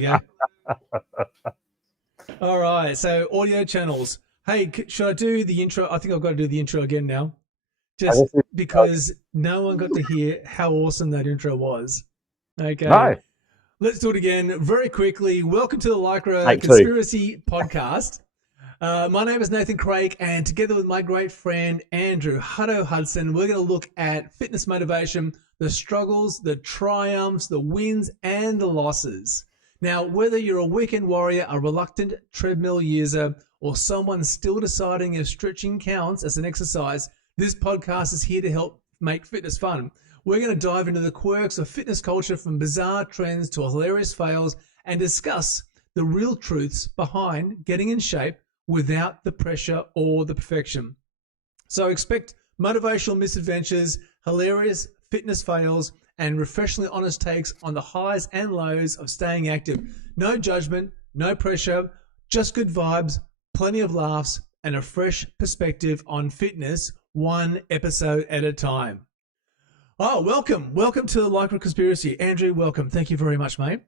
Yeah. All right. So audio channels. Hey, should I do the intro? I think I've got to do the intro again now, just because no one got to hear how awesome that intro was. Okay. No, Let's do it again very quickly. Welcome to the Lycra take two. Conspiracy Podcast. My name is Nathan Craig, and together with my great friend Andrew Hutto Hudson, we're going to look at fitness motivation, the struggles, the triumphs, the wins, and the losses. Now, whether you're a weekend warrior, a reluctant treadmill user, or someone still deciding if stretching counts as an exercise, this podcast is here to help make fitness fun. We're going to dive into the quirks of fitness culture, from bizarre trends to hilarious fails, and discuss the real truths behind getting in shape without the pressure or the perfection. So expect motivational misadventures, hilarious fitness fails, and refreshingly honest takes on the highs and lows of staying active. No judgment, no pressure, just good vibes, plenty of laughs, and a fresh perspective on fitness, one episode at a time. Oh, welcome. Welcome to the Lycra Conspiracy. Andrew, welcome. Thank you very much, mate.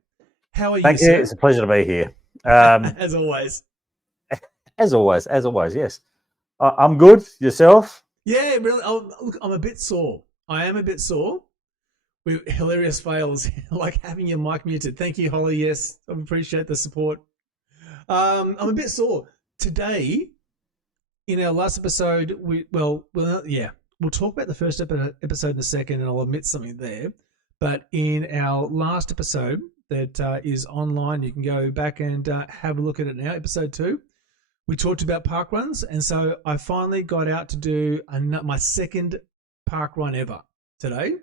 How are you, Thank you. sir? It's a pleasure to be here. As always. As always, yes. I'm good. Yourself? Yeah, really. Oh, look, I'm a bit sore. I am a bit sore with hilarious fails, like having your mic muted. Thank you, Holly. Yes, I appreciate the support. I'm a bit sore. Today, in our last episode, we'll talk about the first episode in a second, and I'll admit something there. But in our last episode that is online, you can go back and have a look at it now, episode 2. We talked about park runs, and so I finally got out to do my second park run ever today.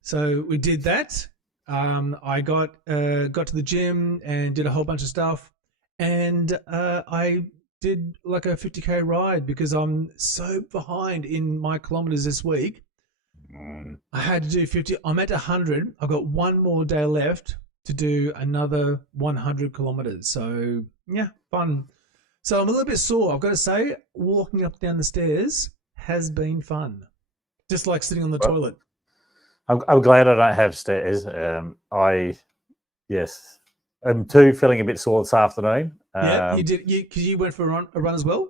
So we did that. I got to the gym and did a whole bunch of stuff, and I did like a 50k ride because I'm so behind in my kilometers this week. I had to do 50. I'm at 100. I've got one more day left to do another 100 kilometers. So yeah, fun. So I'm a little bit sore. I've got to say, walking up down the stairs has been fun. Just like sitting on the toilet. I'm glad I don't have stairs. I'm too feeling a bit sore this afternoon. Yeah, you did. Because you went for a run as well.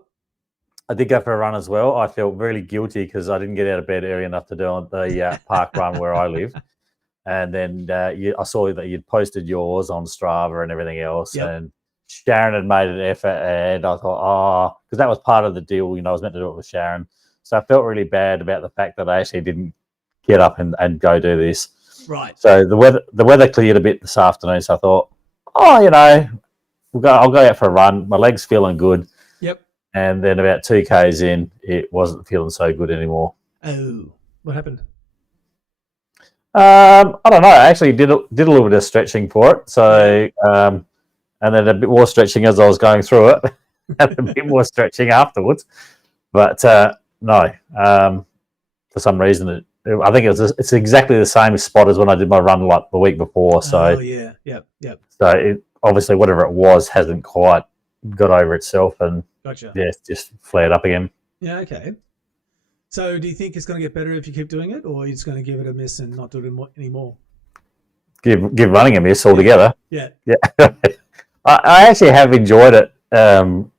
I did go for a run as well. I felt really guilty because I didn't get out of bed early enough to do the park run where I live. And then I saw that you'd posted yours on Strava and everything else. Yep. And Sharon had made an effort, and I thought, because that was part of the deal. I was meant to do it with Sharon. So I felt really bad about the fact that I actually didn't get up and go do this. Right. So the weather cleared a bit this afternoon. So I thought, I'll go out for a run. My leg's feeling good. Yep. And then about 2Ks in, it wasn't feeling so good anymore. Oh, what happened? I don't know. I actually did a little bit of stretching for it. So, and then a bit more stretching as I was going through it, and a bit more stretching afterwards. But no, for some reason, I think it's exactly the same spot as when I did my run like the week before. So, yep. So obviously, whatever it was hasn't quite got over itself, and Gotcha. Yeah, it's just flared up again. Yeah, okay. So do you think it's going to get better if you keep doing it, or are you just going to give it a miss and not do it anymore? Give running a miss altogether. Yeah. I actually have enjoyed it. It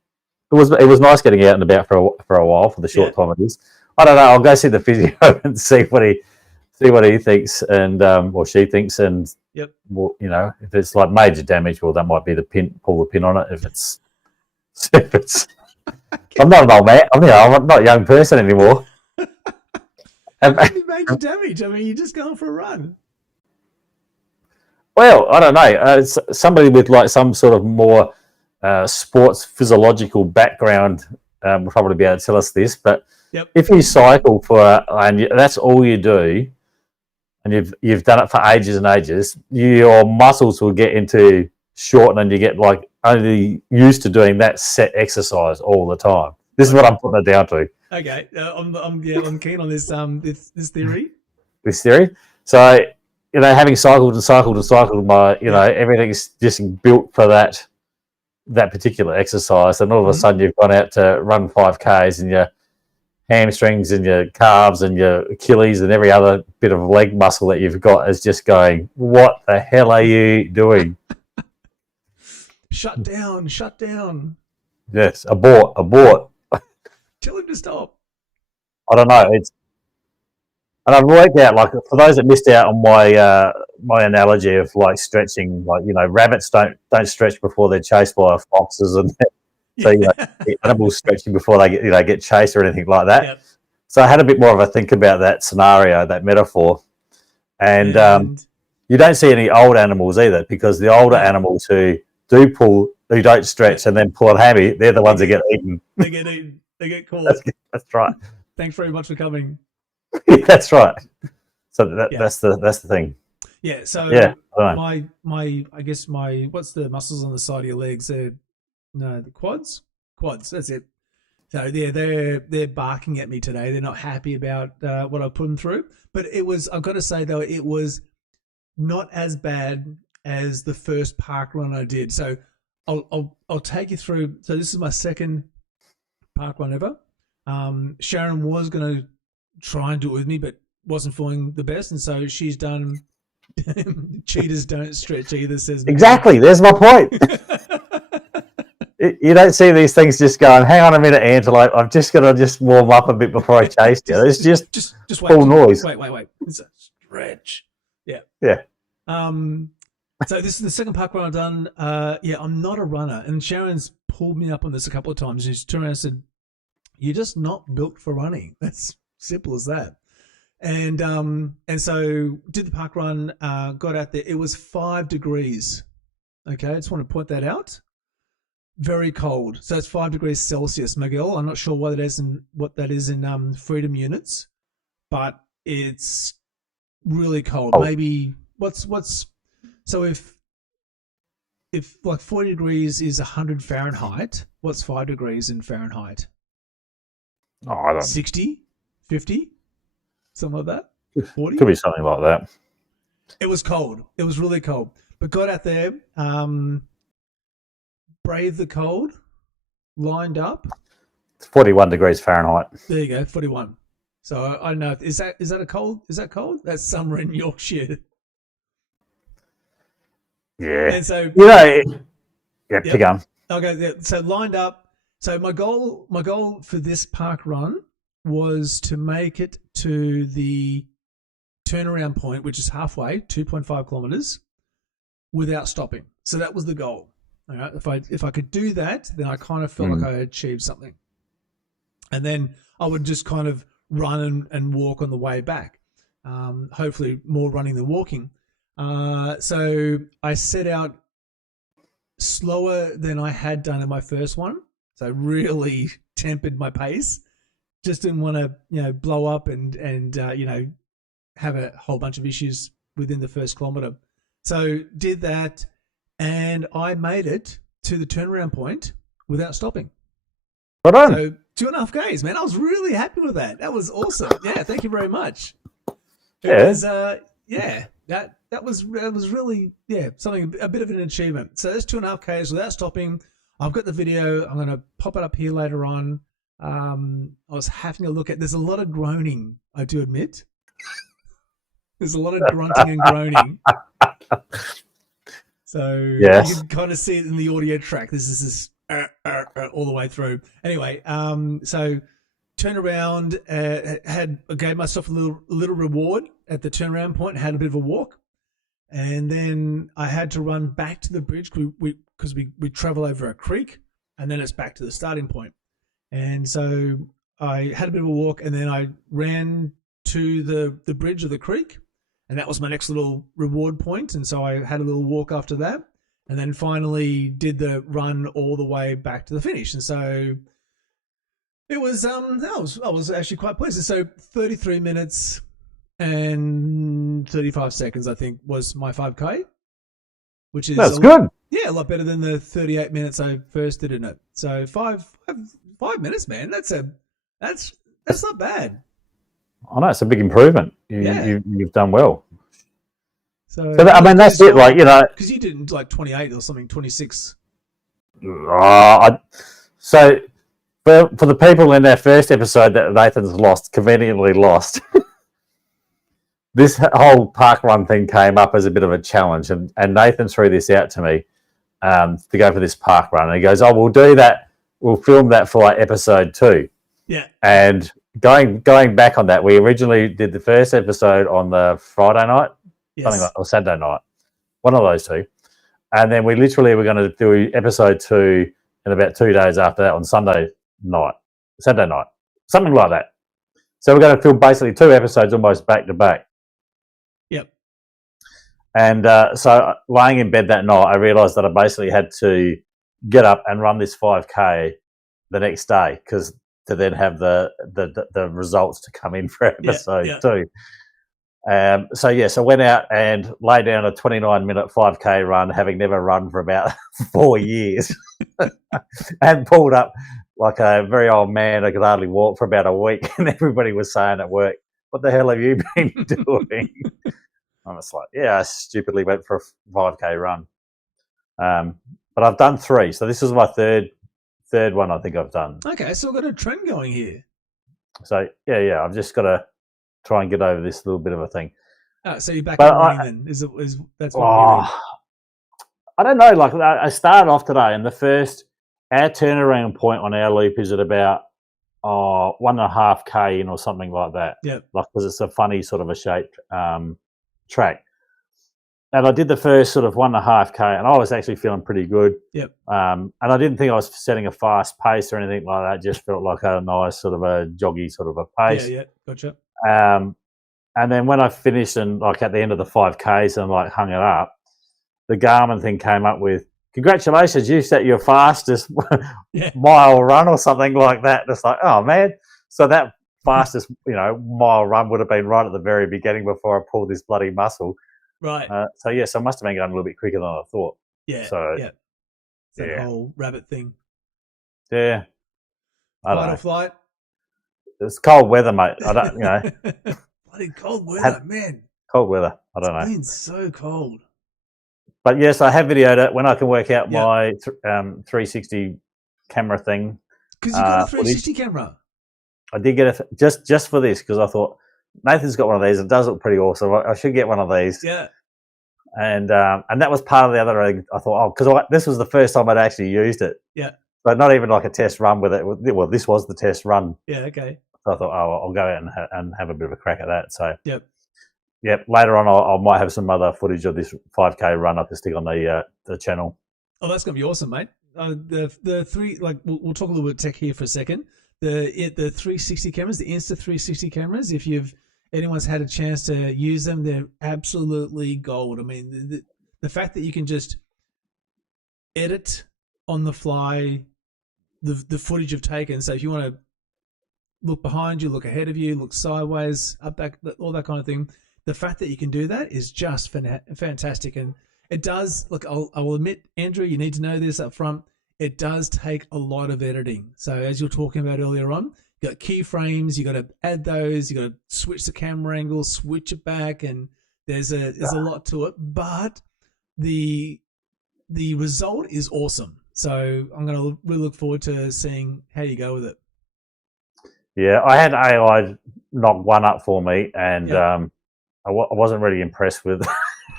was nice getting out and about for a while for the short time it is. I don't know. I'll go see the physio and see what he thinks and or she thinks, and yep. Well, if it's like major damage, well, that might be pull the pin on it. If it's I'm not an old man. I'm not a young person anymore. How can you major damage? I mean, you're just going for a run. Well, I don't know. Somebody with like some sort of more sports physiological background will probably be able to tell us this. But if you cycle and that's all you do, and you've done it for ages and ages, your muscles will get into shorten, and you get like only used to doing that set exercise all the time. This is what I'm putting it down to. Okay, I'm keen on this this theory. This theory. So having cycled and cycled and cycled, everything's just built for that particular exercise, and all of a sudden you've gone out to run 5Ks, and your hamstrings and your calves and your Achilles and every other bit of leg muscle that you've got is just going, what the hell are you doing? shut down. Yes, abort. Tell him to stop. I don't know. And I've worked out, like, for those that missed out on my analogy of like stretching, like, rabbits don't stretch before they're chased by foxes, and so the animals stretching before they get chased or anything like that. Yep. So I had a bit more of a think about that scenario, that metaphor, and you don't see any old animals either, because the older animals who don't stretch and then pull a hammy, they're the ones that get eaten. They get eaten. They get caught. That's right. Thanks very much for coming. That's right. So that's the thing. Yeah. So my what's the muscles on the side of your legs? The quads. That's it. So they're barking at me today. They're not happy about what I put them through. But I've got to say though, it was not as bad as the first park run I did. So I'll take you through. So this is my second park run ever. Sharon was going to try and do it with me, but wasn't feeling the best, and so she's done. Cheetahs don't stretch either, says exactly. There's my point. You don't see these things just going, hang on a minute, antelope, I'm just going to warm up a bit before I chase you. It's just full noise. Wait. It's a stretch. Yeah. So this is the second park run I've done. I'm not a runner, and Sharon's pulled me up on this a couple of times. She's turned around and said, you're just not built for running. That's simple as that. And so did the park run, got out there. It was 5 degrees. Okay, I just want to point that out. Very cold. So it's 5 degrees Celsius, Miguel. I'm not sure what that is in freedom units, but it's really cold. Maybe so if like 40 degrees is 100 Fahrenheit, what's 5 degrees in Fahrenheit? Oh, I don't 60, 50, something like that. 40? Could be something like that. It was cold. It was really cold. But got out there, braved the cold, lined up. It's 41 degrees Fahrenheit. There you go, 41. So I don't know. Is that a cold? Is that cold? That's summer in Yorkshire. Yeah. And so pick on. Okay, yeah. So lined up. So my goal for this park run was to make it to the turnaround point, which is halfway, 2.5 kilometers, without stopping. So that was the goal. All right. If I could do that, then I kind of felt like I had achieved something. And then I would just kind of run and walk on the way back. Hopefully more running than walking. So I set out slower than I had done in my first one. So I really tempered my pace. Just didn't want to, blow up and have a whole bunch of issues within the first kilometer. So did that, and I made it to the turnaround point without stopping. Well done. So 2.5 Ks, man. I was really happy with that. That was awesome. Yeah, thank you very much. That was really something, a bit of an achievement. So that's 2.5 Ks without stopping. I've got the video. I'm going to pop it up here later on. I was having a look at. There's a lot of groaning, I do admit. There's a lot of grunting and groaning. So you can kind of see it in the audio track. This is all the way through. Anyway, so turned around, gave myself a little reward at the turnaround point, had a bit of a walk, and then I had to run back to the bridge because we travel over a creek, and then it's back to the starting point. And so I had a bit of a walk, and then I ran to the bridge of the creek, and that was my next little reward point. And so I had a little walk after that, and then finally did the run all the way back to the finish. And so it was I was actually quite pleased. And so 33 minutes and 35 seconds, I think, was my 5K, which is good. Yeah, a lot better than the 38 minutes I first did in it. So five minutes, man. That's not bad. I know, it's a big improvement. You've done well. So that's it. Like, because you did like 28 or something, 26. So for the people in that first episode that Nathan's conveniently lost, this whole park run thing came up as a bit of a challenge, and Nathan threw this out to me. to go for this park run. And he goes, "Oh, we'll do that. We'll film that for like episode 2." Yeah. And going back on that, we originally did the first episode on the Friday night, something like, or Saturday night, one of those two. And then we literally were going to do episode 2 in about 2 days after that on Saturday night, something like that. So we're going to film basically 2 episodes almost back to back. Yep. And so laying in bed that night, I realised that I basically had to get up and run this 5K the next day to then have the results to come in for episode 2. So I went out and laid down a 29-minute 5K run, having never run for about 4 years, and pulled up like a very old man. I could hardly walk for about a week, and everybody was saying at work, "What the hell have you been doing?" I was like, I stupidly went for a 5K run. But I've done 3, so this is my third one I think I've done. Okay, so we've got a trend going here. So I've just got to try and get over this little bit of a thing. So you're back in running then? Is that's what I don't know. Like I started off today, and our turnaround point on our loop is at about 1.5K in or something like that. Yeah, like because it's a funny sort of a shaped track. And I did the first sort of 1.5K, and I was actually feeling pretty good. Yep. And I didn't think I was setting a fast pace or anything like that. It just felt like a nice sort of a joggy sort of a pace. Yeah, gotcha. And then when I finished and like at the end of the 5Ks and like hung it up, the Garmin thing came up with, "Congratulations, you set your fastest mile run," or something like that. And it's like, oh man. So that fastest, mile run would have been right at the very beginning before I pulled this bloody muscle. Right. So I must have been going a little bit quicker than I thought. Yeah. So that whole rabbit thing. Yeah. Fight or flight. It's cold weather, mate. I don't, Bloody cold weather, man. Cold weather. I don't know. It's been so cold. But yes, I have videoed it when I can work out my 360 camera thing. Because you got a 360 camera. I did get it just for this because I thought Nathan's got one of these. It does look pretty awesome. I should get one of these. Yeah. And that was part of the other thing. I thought, because this was the first time I'd actually used it. Yeah. But not even like a test run with it. Well, this was the test run. Yeah. Okay. So I thought, I'll go out and have a bit of a crack at that. So. Yep. Later on, I might have some other footage of this 5K run up to stick on the channel. Oh, that's gonna be awesome, mate. The three, like we'll talk a little bit tech here for a second. The 360 cameras, the Insta360 cameras. If anyone's had a chance to use them, they're absolutely gold. I mean, the fact that you can just edit on the fly the footage you've taken. So if you want to look behind you, look ahead of you, look sideways, up, back, all that kind of thing. The fact that you can do that is just fantastic. And it does, look, I will admit, Andrew, you need to know this up front. It does take a lot of editing. So as you were talking about earlier on, you got keyframes, you got to add those, you got to switch the camera angle, switch it back, and there's a lot to it. But the result is awesome. So I'm going to really look forward to seeing how you go with it. Yeah, I had AI knock one up for me, and I wasn't really impressed with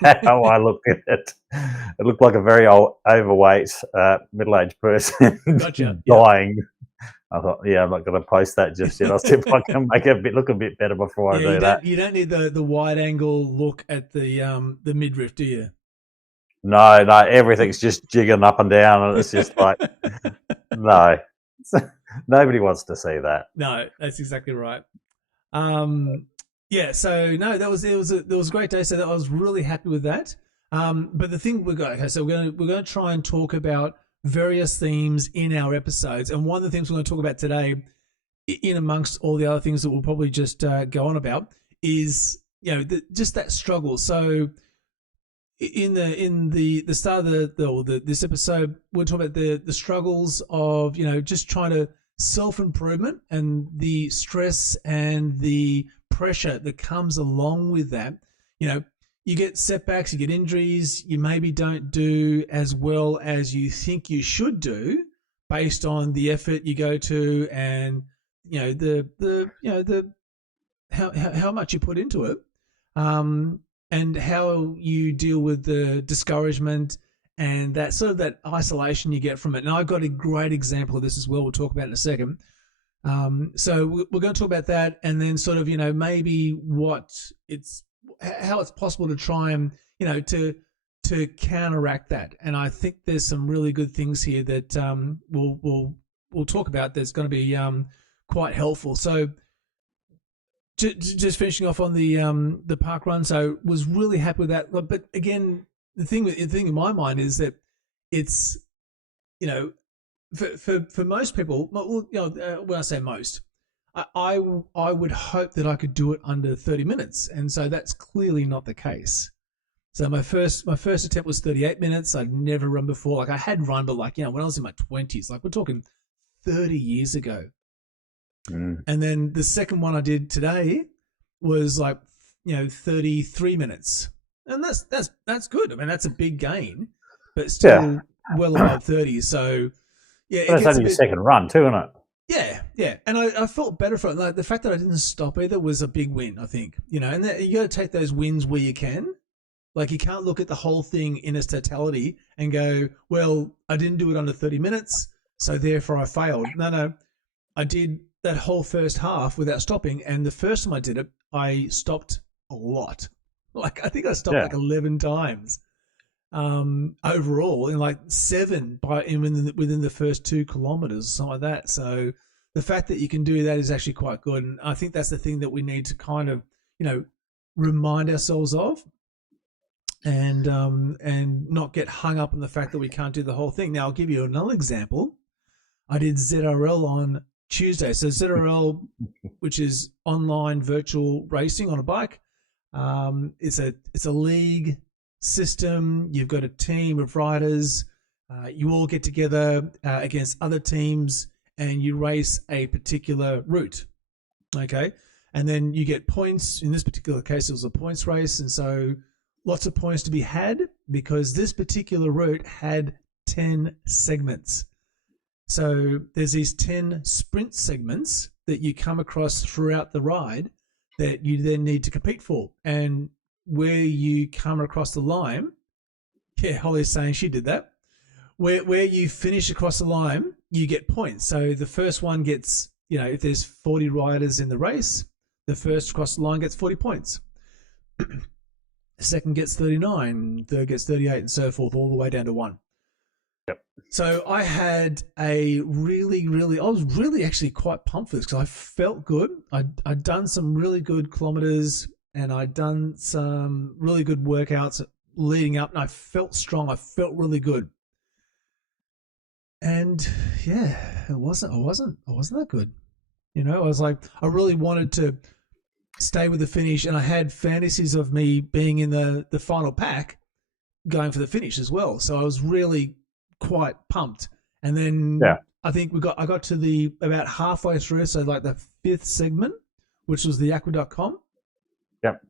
how I looked at it. It looked like a very overweight, middle-aged person dying. I thought, I'm not going to post that just yet. I'll see if I can make it look a bit better before I do that. You don't need the wide-angle look at the midriff, do you? No, everything's just jigging up and down, and it's just like, no. Nobody wants to see that. No, that's exactly right. So no, it was a great day. So I was really happy with that. But the thing so we're going to try and talk about various themes in our episodes. And one of the things we're going to talk about today, in amongst all the other things that we'll probably just go on about, is just that struggle. So in the start of this episode, we're talking about the struggles of just trying to self-improvement and the stress and the pressure that comes along with that. You get setbacks, you get injuries, you maybe don't do as well as you think you should do based on the effort you go to and how much you put into it, and how you deal with the discouragement and that sort of that isolation you get from it. And I've got a great example of this as well. We'll talk about in a second. So we're going to talk about that, and then sort of, maybe how it's possible to try and, to counteract that. And I think there's some really good things here that we'll talk about that's going to be quite helpful. So just finishing off on the park run, so was really happy with that. But again, the thing in my mind is that it's, for most people, when I say most, I would hope that I could do it under 30 minutes, and so that's clearly not the case. So my first attempt was 38 minutes. I'd never run before. Like I had run, but when I was in my 20s, like we're talking 30 years ago. And then the second one I did today was 33 minutes, and that's good. I mean, that's a big gain, but still well above 30. So yeah, that's only your second run too, isn't it? Yeah, and I felt better for it. Like the fact that I didn't stop either was a big win, I think. And you got to take those wins where you can. Like you can't look at the whole thing in its totality and go, well, I didn't do it under 30 minutes, so therefore I failed. No, I did that whole first half without stopping, and the first time I did it, I stopped a lot. Like I think I stopped 11 times overall, and 7 within the first 2 kilometers, something like that. So the fact that you can do that is actually quite good, and I think that's the thing that we need to kind of remind ourselves of, and not get hung up on the fact that we can't do the whole thing. Now I'll give you another example. I did ZRL on Tuesday. So ZRL, which is online virtual racing on a bike, it's a league system. You've got a team of riders. You all get together against other teams, and you race a particular route. Okay, and then you get points. In this particular case, it was a points race, and so lots of points to be had because this particular route had 10 segments. So there's these 10 sprint segments that you come across throughout the ride that you then need to compete for. And where you come across the line, Holly's saying she did that. Where you finish across the line, you get points. So the first one gets, if there's 40 riders in the race, the first across the line gets 40 points. The second gets 39, third gets 38, and so forth, all the way down to 1. Yep. So I had I was really actually quite pumped for this because I felt good. I'd done some really good kilometers, and I'd done some really good workouts leading up, and I felt strong. I felt really good. And yeah, I wasn't that good. I was like, I really wanted to stay with the finish, and I had fantasies of me being in the final pack going for the finish as well. So I was really quite pumped. And then I think I got to about halfway through, so the 5th segment, which was the aqua.com. Yep.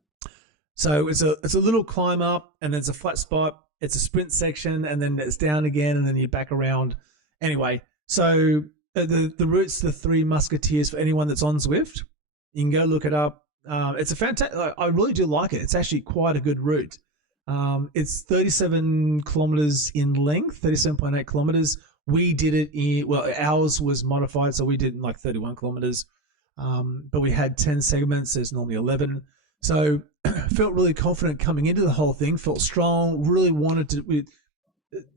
So it's a little climb up, and there's a flat spot. It's a sprint section, and then it's down again, and then you're back around. Anyway, so the route's the 3 Musketeers for anyone that's on Zwift. You can go look it up. It's a fantastic. I really do like it. It's actually quite a good route. It's 37 kilometers in length, 37.8 kilometers. We did it ours was modified, so we did in 31 kilometers. But we had 10 segments. There's normally 11. So felt really confident coming into the whole thing. Felt strong. Really wanted to.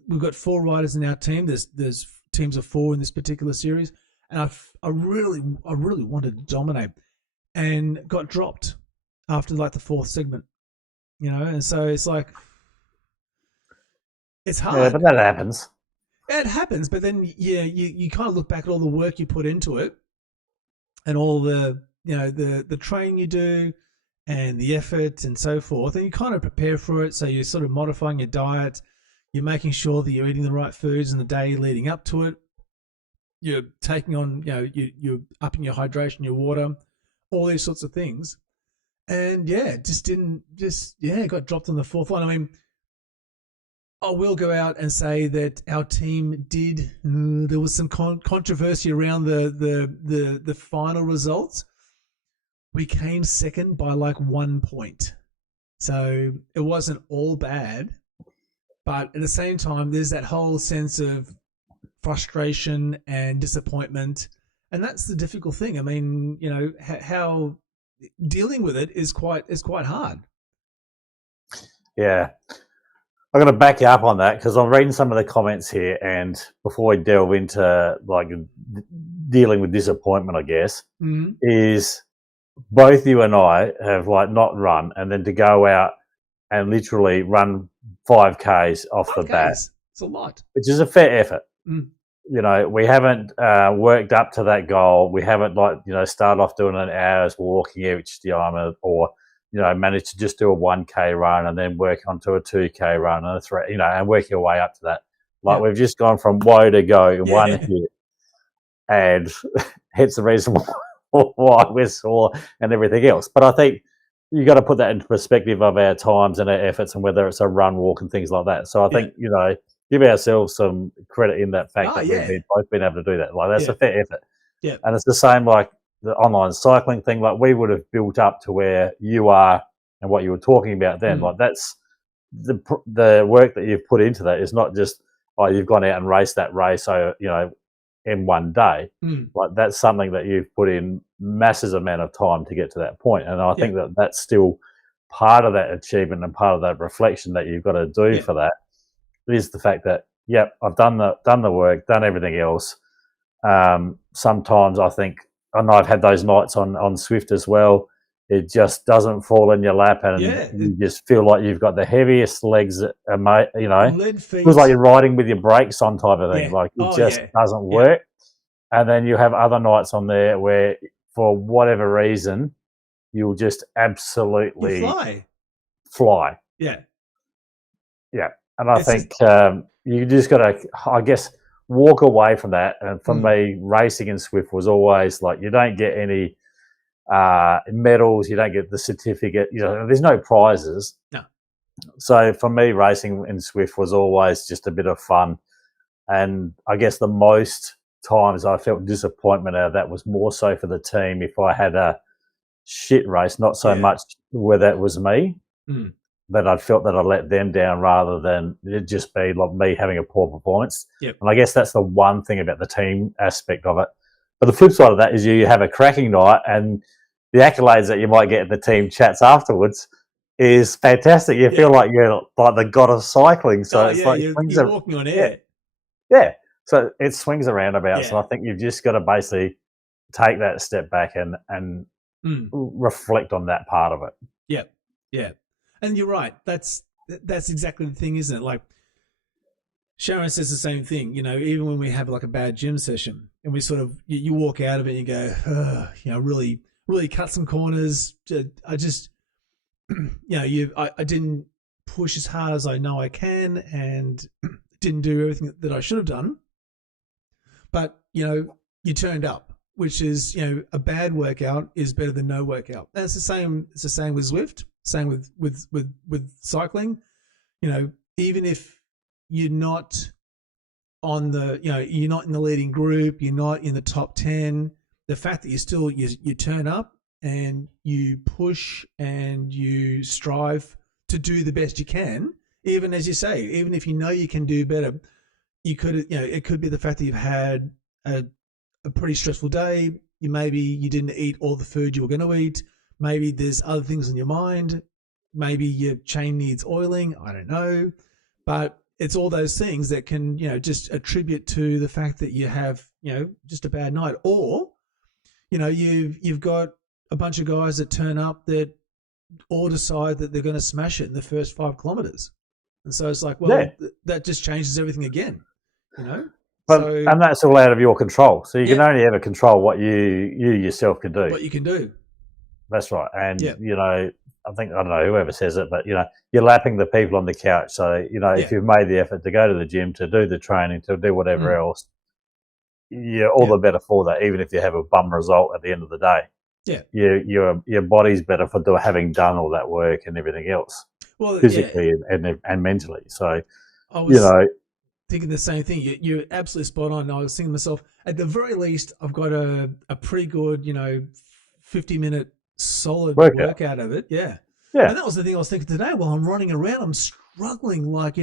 We've got 4 riders in our team. There's teams of 4 in this particular series, and I really wanted to dominate. And got dropped after the 4th segment, and so it's it's hard. Yeah, but that happens. It happens, but then you kind of look back at all the work you put into it, and all the the training you do, and the effort and so forth, and you kind of prepare for it. So you're sort of modifying your diet, you're making sure that you're eating the right foods in the day leading up to it. You're taking on, you're upping your hydration, your water. All these sorts of things, and got dropped on the 4th one. I mean, I will go out and say that our team did. There was some controversy around the final results. We came second by 1 point, so it wasn't all bad. But at the same time, there's that whole sense of frustration and disappointment. And that's the difficult thing. I mean, how dealing with it is quite hard. Yeah. I'm going to back you up on that because I'm reading some of the comments here, and before we delve into like dealing with disappointment, I guess, is both you and I have like not run, and then to go out and literally run 5Ks off the bat. It's a lot. Which is a fair effort. We haven't worked up to that goal. We haven't started off doing an hour's walking each time, or managed to just do a 1K run and then work onto a 2K run and a 3, and work your way up to that. We've just gone from woe to go in one hit, and it's the reason why we're sore and everything else. But I think you got to put that into perspective of our times and our efforts, and whether it's a run, walk, and things like that. So I think give ourselves some credit in that fact that we've both been able to do that. That's a fair effort. Yeah, and it's the same like the online cycling thing. We would have built up to where you are and what you were talking about then. That's the work that you've put into that is not just you've gone out and raced that race, so in one day. That's something that you've put in massive amount of time to get to that point. And I think that that's still part of that achievement and part of that reflection that you've got to do for that is the fact that, I've done the work, done everything else. Sometimes I think, I know I've had those nights on Swift as well. It just doesn't fall in your lap, and you just feel like you've got the heaviest legs, lead feet. It feels like you're riding with your brakes on type of thing. It doesn't work. And then you have other nights on there where, for whatever reason, you'll just absolutely fly. Yeah. And I think you just got to, I guess, walk away from that. And for me, racing in Swift was always like, you don't get any medals, you don't get the certificate, there's no prizes. No. So for me, racing in Swift was always just a bit of fun. And I guess the most times I felt disappointment out of that was more so for the team if I had a shit race, not so much whether it was me, that I felt that I let them down rather than it just be like me having a poor performance. Yep. And I guess that's the one thing about the team aspect of it. But the flip side of that is you have a cracking night, and the accolades that you might get in the team chats afterwards is fantastic. You feel like you're like the god of cycling. So it's like you're walking on air. Yeah. So it swings around about. So I think you've just got to basically take that step back and reflect on that part of it. Yeah. And you're right. That's exactly the thing, isn't it? Like Sharon says the same thing. Even when we have like a bad gym session, and we sort of you walk out of it and you go, really, really cut some corners. I just, I didn't push as hard as I know I can, and didn't do everything that I should have done. But you turned up, which is a bad workout is better than no workout. And it's the same. It's the same with Zwift. Same with cycling. Even if you're not on the, you're not in the leading group, you're not in the top 10, the fact that you turn up and you push and you strive to do the best you can, even as you say, even if you can do better, you could, it could be the fact that you've had a pretty stressful day. Maybe you didn't eat all the food you were going to eat. Maybe there's other things in your mind. Maybe your chain needs oiling. I don't know. But it's all those things that can, just attribute to the fact that you have, just a bad night. Or, you've got a bunch of guys that turn up that all decide that they're going to smash it in the first 5 kilometers. And so it's like, that just changes everything again, And that's all out of your control. So you can only ever control what you yourself can do. What you can do. That's right. And, I don't know whoever says it, but, you're lapping the people on the couch. So, if you've made the effort to go to the gym, to do the training, to do whatever else, you're all the better for that, even if you have a bum result at the end of the day. Yeah. Your body's better for having done all that work and everything else, physically and mentally. So, I was thinking the same thing. You're absolutely spot on. I was thinking to myself, at the very least, I've got a pretty good, 50-minute solid workout of it. Yeah. And that was the thing I was thinking today. While I'm running around, I'm struggling like,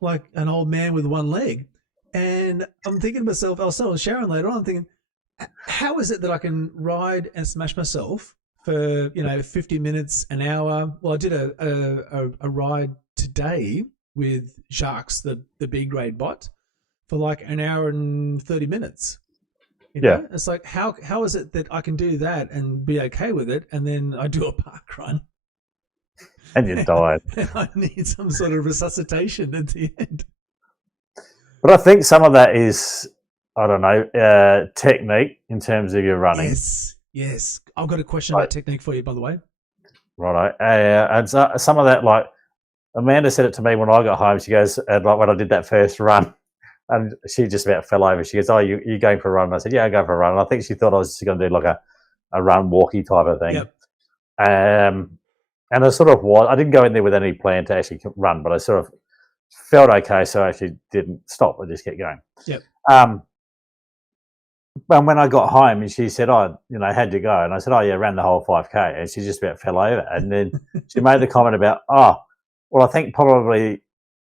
like an old man with one leg. And I'm thinking to myself, I was telling Sharon later on, I'm thinking, how is it that I can ride and smash myself for 50 minutes, an hour? Well, I did a ride today with Jacques, the B grade bot, for like an hour and 30 minutes. It's like how is it that I can do that and be okay with it, and then I do a park run and you died. and I need some sort of resuscitation at the end. But I think some of that is, I don't know, technique in terms of your running. Yes. I've got a question about technique for you, by the way. Right. And so, some of that, like Amanda said it to me when I got home. She goes, and like when I did that first run, and she just about fell over. She goes, "Oh, you going for a run?" And I said, "Yeah, I go for a run." And I think she thought I was just going to do like a run walkie type of thing. Yep. And I sort of was. I didn't go in there with any plan to actually run, but I sort of felt okay, so I actually didn't stop. I just kept going. Yep. But when I got home, and she said, "Oh, how'd you go?" And I said, "Oh, yeah, ran the whole 5K." And she just about fell over. And then she made the comment about, "Oh, well, I think probably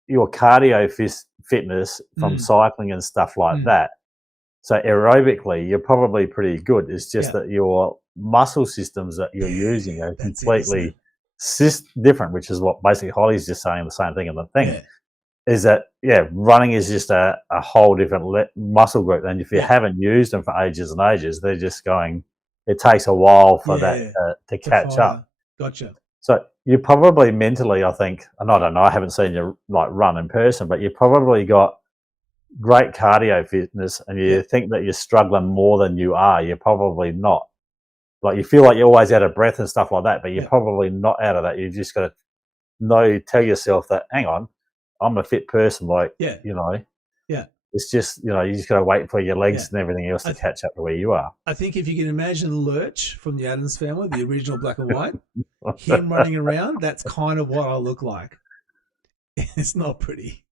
your cardio fitness from cycling and stuff like that. So aerobically, you're probably pretty good. It's just that your muscle systems that you're using are completely different," which is what basically Holly's just saying the same thing. And the thing is that, running is just a whole different muscle group. And if you haven't used them for ages and ages, they're just going, it takes a while for that to catch up. Gotcha. So you probably mentally, I think, and I don't know, I haven't seen you like run in person, but you probably got great cardio fitness, and you think that you're struggling more than you are. You're probably not. Like you feel like you're always out of breath and stuff like that, but you're probably not out of that. You've just got to tell yourself that, hang on, I'm a fit person. Like, it's just, you just got to wait for your legs and everything else to catch up to where you are. I think if you can imagine Lurch from the Addams Family, the original black and white, him running around, that's kind of what I look like. It's not pretty.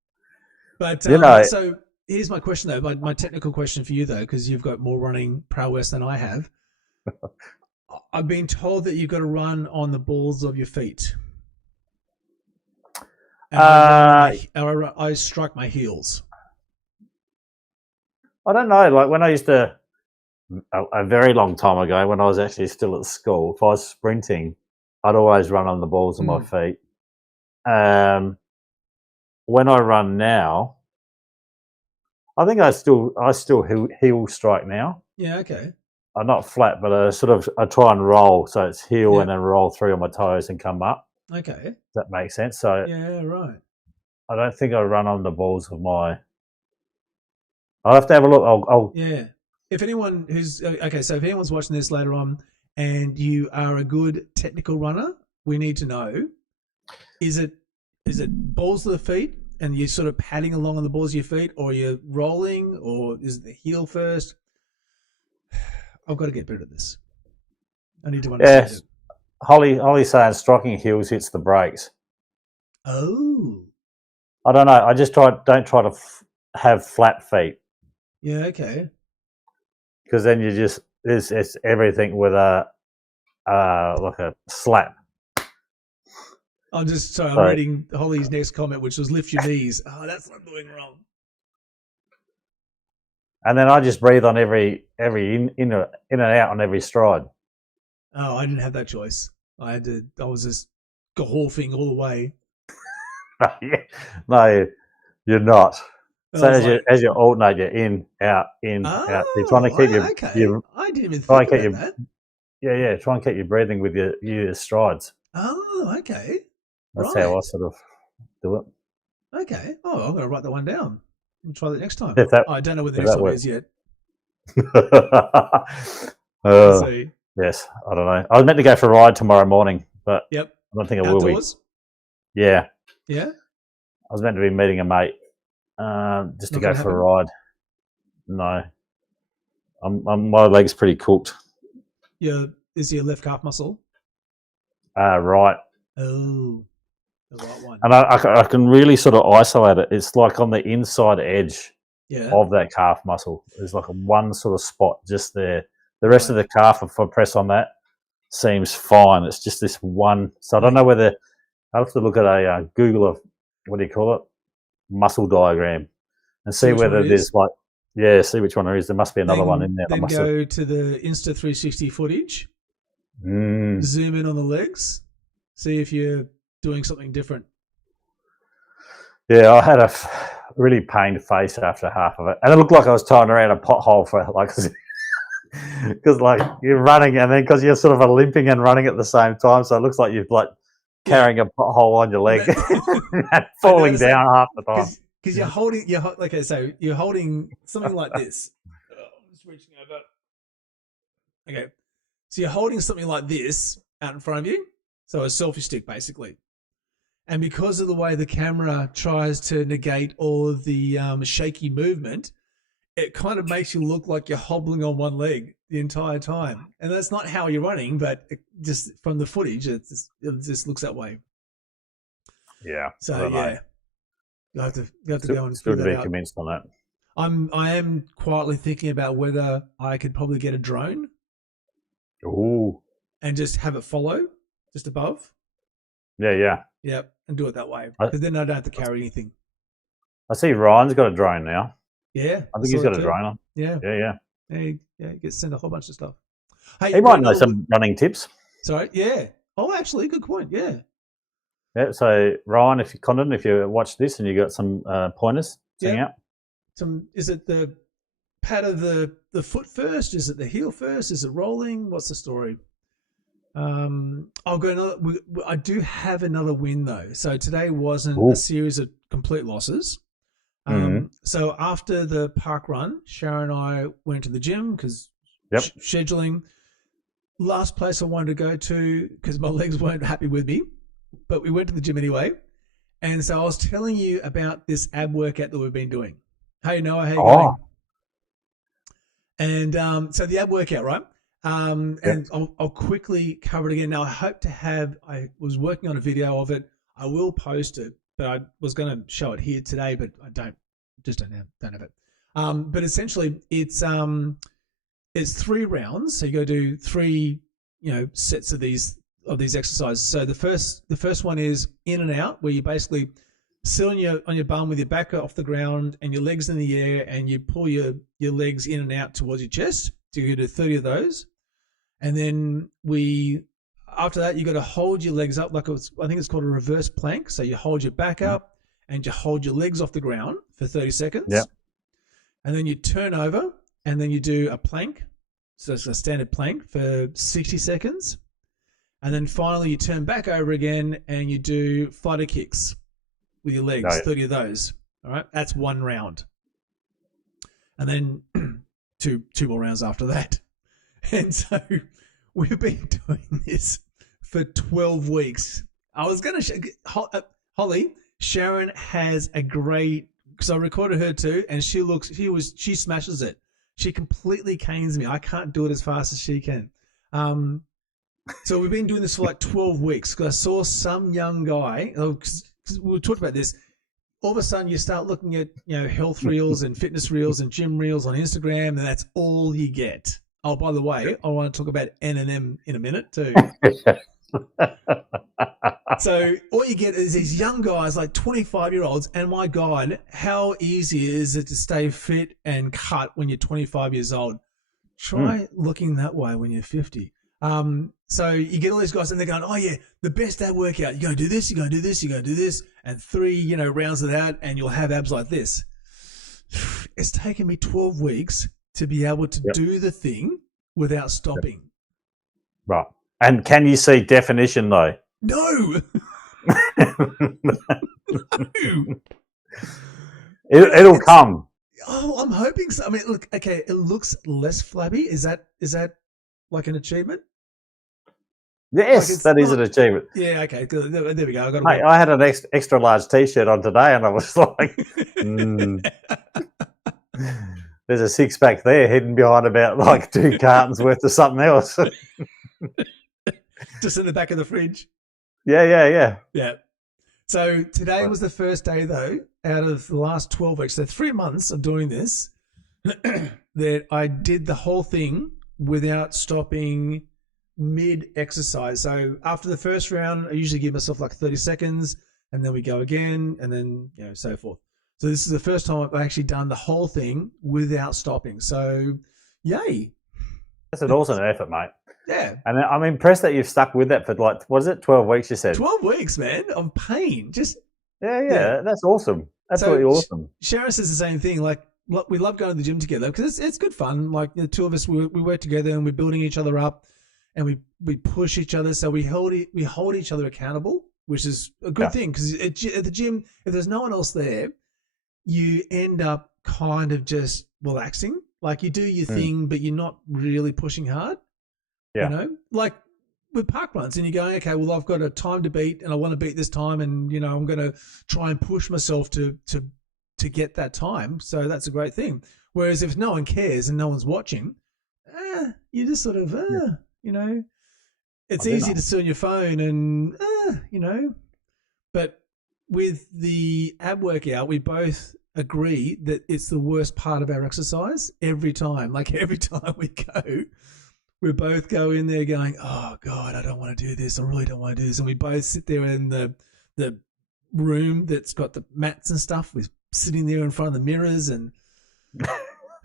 But so here's my question, though, my technical question for you, though, because you've got more running prowess than I have. I've been told that you've got to run on the balls of your feet. And I strike my heels. I don't know. Like when I used to, a very long time ago, when I was actually still at school, if I was sprinting, I'd always run on the balls of my feet. When I run now, I think I still heel strike now. Yeah, okay. I'm not flat, but I try and roll, so it's heel and then roll through on my toes and come up. Okay. Does that make sense? So yeah, right. I don't think I run on the balls of my. I'll have to have a look. I'll If anyone so if anyone's watching this later on and you are a good technical runner, we need to know: is it balls of the feet and you're sort of padding along on the balls of your feet, or you're rolling, or is it the heel first? I've got to get better at this. I need to understand it. Holly's saying striking heels hits the brakes. Oh. I don't know. I just don't try to have flat feet. Yeah, okay. Because then you just it's everything with like a slap. I'm reading Holly's next comment, which was lift your knees. Oh, that's what I'm doing wrong. And then I just breathe on every in and out on every stride. Oh, I didn't have that choice. I was just golfing all the way. No, you're not. So as you alternate, you're in, out, out. You're trying to keep your I didn't even think about that. Yeah. Try and keep your breathing with your strides. Oh, okay. That's how I sort of do it. Okay. Oh, I'm going to write that one down. We'll try that next time. I don't know what the next one is yet. Yes, I don't know. I was meant to go for a ride tomorrow morning, but I don't think I will be. Yeah. Yeah? I was meant to be meeting a mate just to go for a ride. No. My leg's pretty cooked. Is your left calf muscle? Right. Oh, the right one. And I can really sort of isolate it. It's like on the inside edge of that calf muscle. There's like one sort of spot just there. The rest of the calf, if I press on that, seems fine. It's just this one. So I don't know whether I have to look at a Google of what do you call it? Muscle diagram, and see which whether one it there's is. like, see which one there is. There must be another one in there. Then go to the Insta360 footage, zoom in on the legs, see if you're doing something different. Yeah, I had a really pained face after half of it, and it looked like I was tying around a pothole for like, because like you're running, and then because you're sort of limping and running at the same time, so it looks like you're like carrying a pothole on your leg and falling down half the time. Because you're holding, so you're holding something like this. I'm just reaching over. Okay, so you're holding something like this out in front of you, so a selfie stick basically. And because of the way the camera tries to negate all of the shaky movement, it kind of makes you look like you're hobbling on one leg the entire time. And that's not how you're running, but just from the footage, it just looks that way. Yeah. So yeah, you have to go and figure that out. Still to be convinced on that. I am quietly thinking about whether I could probably get a drone. Ooh. And just have it follow just above. Yeah. Yep, and do it that way. Because then I don't have to carry anything. I see Ryan's got a drone now. Yeah. I think he's got a drone on. Yeah. Yeah. He gets sent a whole bunch of stuff. Hey, he might know some running tips. Sorry, yeah. Oh, actually, good point. Yeah. Yeah. So Ryan, if you watch this and you got some pointers, sing out. Is it the pad of the foot first? Is it the heel first? Is it rolling? What's the story? I'll go another. I do have another win though. So today wasn't a series of complete losses. So after the park run, Sharon and I went to the gym because scheduling. Last place I wanted to go to because my legs weren't happy with me, but we went to the gym anyway. And so I was telling you about this ab workout that we've been doing. Hey Noah, how you going? And so the ab workout, right? And I'll quickly cover it again. Now, I was working on a video of it. I will post it, but I was going to show it here today, but I don't have it. But essentially it's 3 rounds. So you go do 3, sets of these exercises. So the first one is in and out, where you basically sit on your bum with your back off the ground and your legs in the air, and you pull your legs in and out towards your chest. So you do 30 of those. And then after that, you got to hold your legs up I think it's called a reverse plank. So you hold your back up and you hold your legs off the ground for 30 seconds. Yeah. And then you turn over and then you do a plank. So it's a standard plank for 60 seconds. And then finally you turn back over again and you do fighter kicks with your legs, 30 of those. All right. That's 1 round. And then two more rounds after that. And so we've been doing this for 12 weeks. I was going to Holly, Sharon has a great, because I recorded her too, and she smashes it. She completely canes me. I can't do it as fast as she can. So we've been doing this for like 12 weeks because I saw some young guy, because we talked about this. All of a sudden you start looking at, health reels and fitness reels and gym reels on Instagram, and that's all you get. Oh, by the way, I want to talk about N&M in a minute too. So all you get is these young guys, like 25-year-olds, and my God, how easy is it to stay fit and cut when you're 25 years old? Try looking that way when you're 50. So you get all these guys and they're going, oh yeah, the best ab workout. You're going to do this, you're going to do this, you're going to do this, and 3, rounds of that, and you'll have abs like this. It's taken me 12 weeks to be able to do the thing without stopping. Right. And can you see definition though? No. It'll come. Oh, I'm hoping so. I mean, look, okay, it looks less flabby. Is that like an achievement? Yes, that is an achievement. Yeah, okay, good. There we go. I had an extra large T-shirt on today, and I was like, there's a 6-pack there hidden behind about like 2 cartons worth of something else. Just in the back of the fridge. Yeah. So today was the first day, though, out of the last 12 weeks, so 3 months of doing this, that I did the whole thing without stopping mid-exercise. So after the first round, I usually give myself like 30 seconds. and then we go again, and then so forth. So this is the first time I've actually done the whole thing without stopping. So, yay! That's an awesome effort, mate. Yeah, and I'm impressed that you've stuck with that for like, what is it, 12 weeks? You said 12 weeks, man, of pain. Just yeah. That's awesome. Absolutely awesome. Sharon says the same thing. Like, we love going to the gym together because it's good fun. Like the two of us, we work together and we're building each other up, and we push each other. So we hold each other accountable, which is a good thing, because at the gym, if there's no one else there, you end up kind of just relaxing. Like you do your thing, but you're not really pushing hard. Yeah. Like with park runs, and you're going, okay, well, I've got a time to beat, and I want to beat this time, and I'm going to try and push myself to get that time. So that's a great thing. Whereas if no one cares and no one's watching, you just sort of, it's easy to sit on your phone and, but with the ab workout, we both agree that it's the worst part of our exercise every time. Like every time we both go in there going, oh God, I don't want to do this. I really don't want to do this. And we both sit there in the room that's got the mats and stuff. We're sitting there in front of the mirrors, and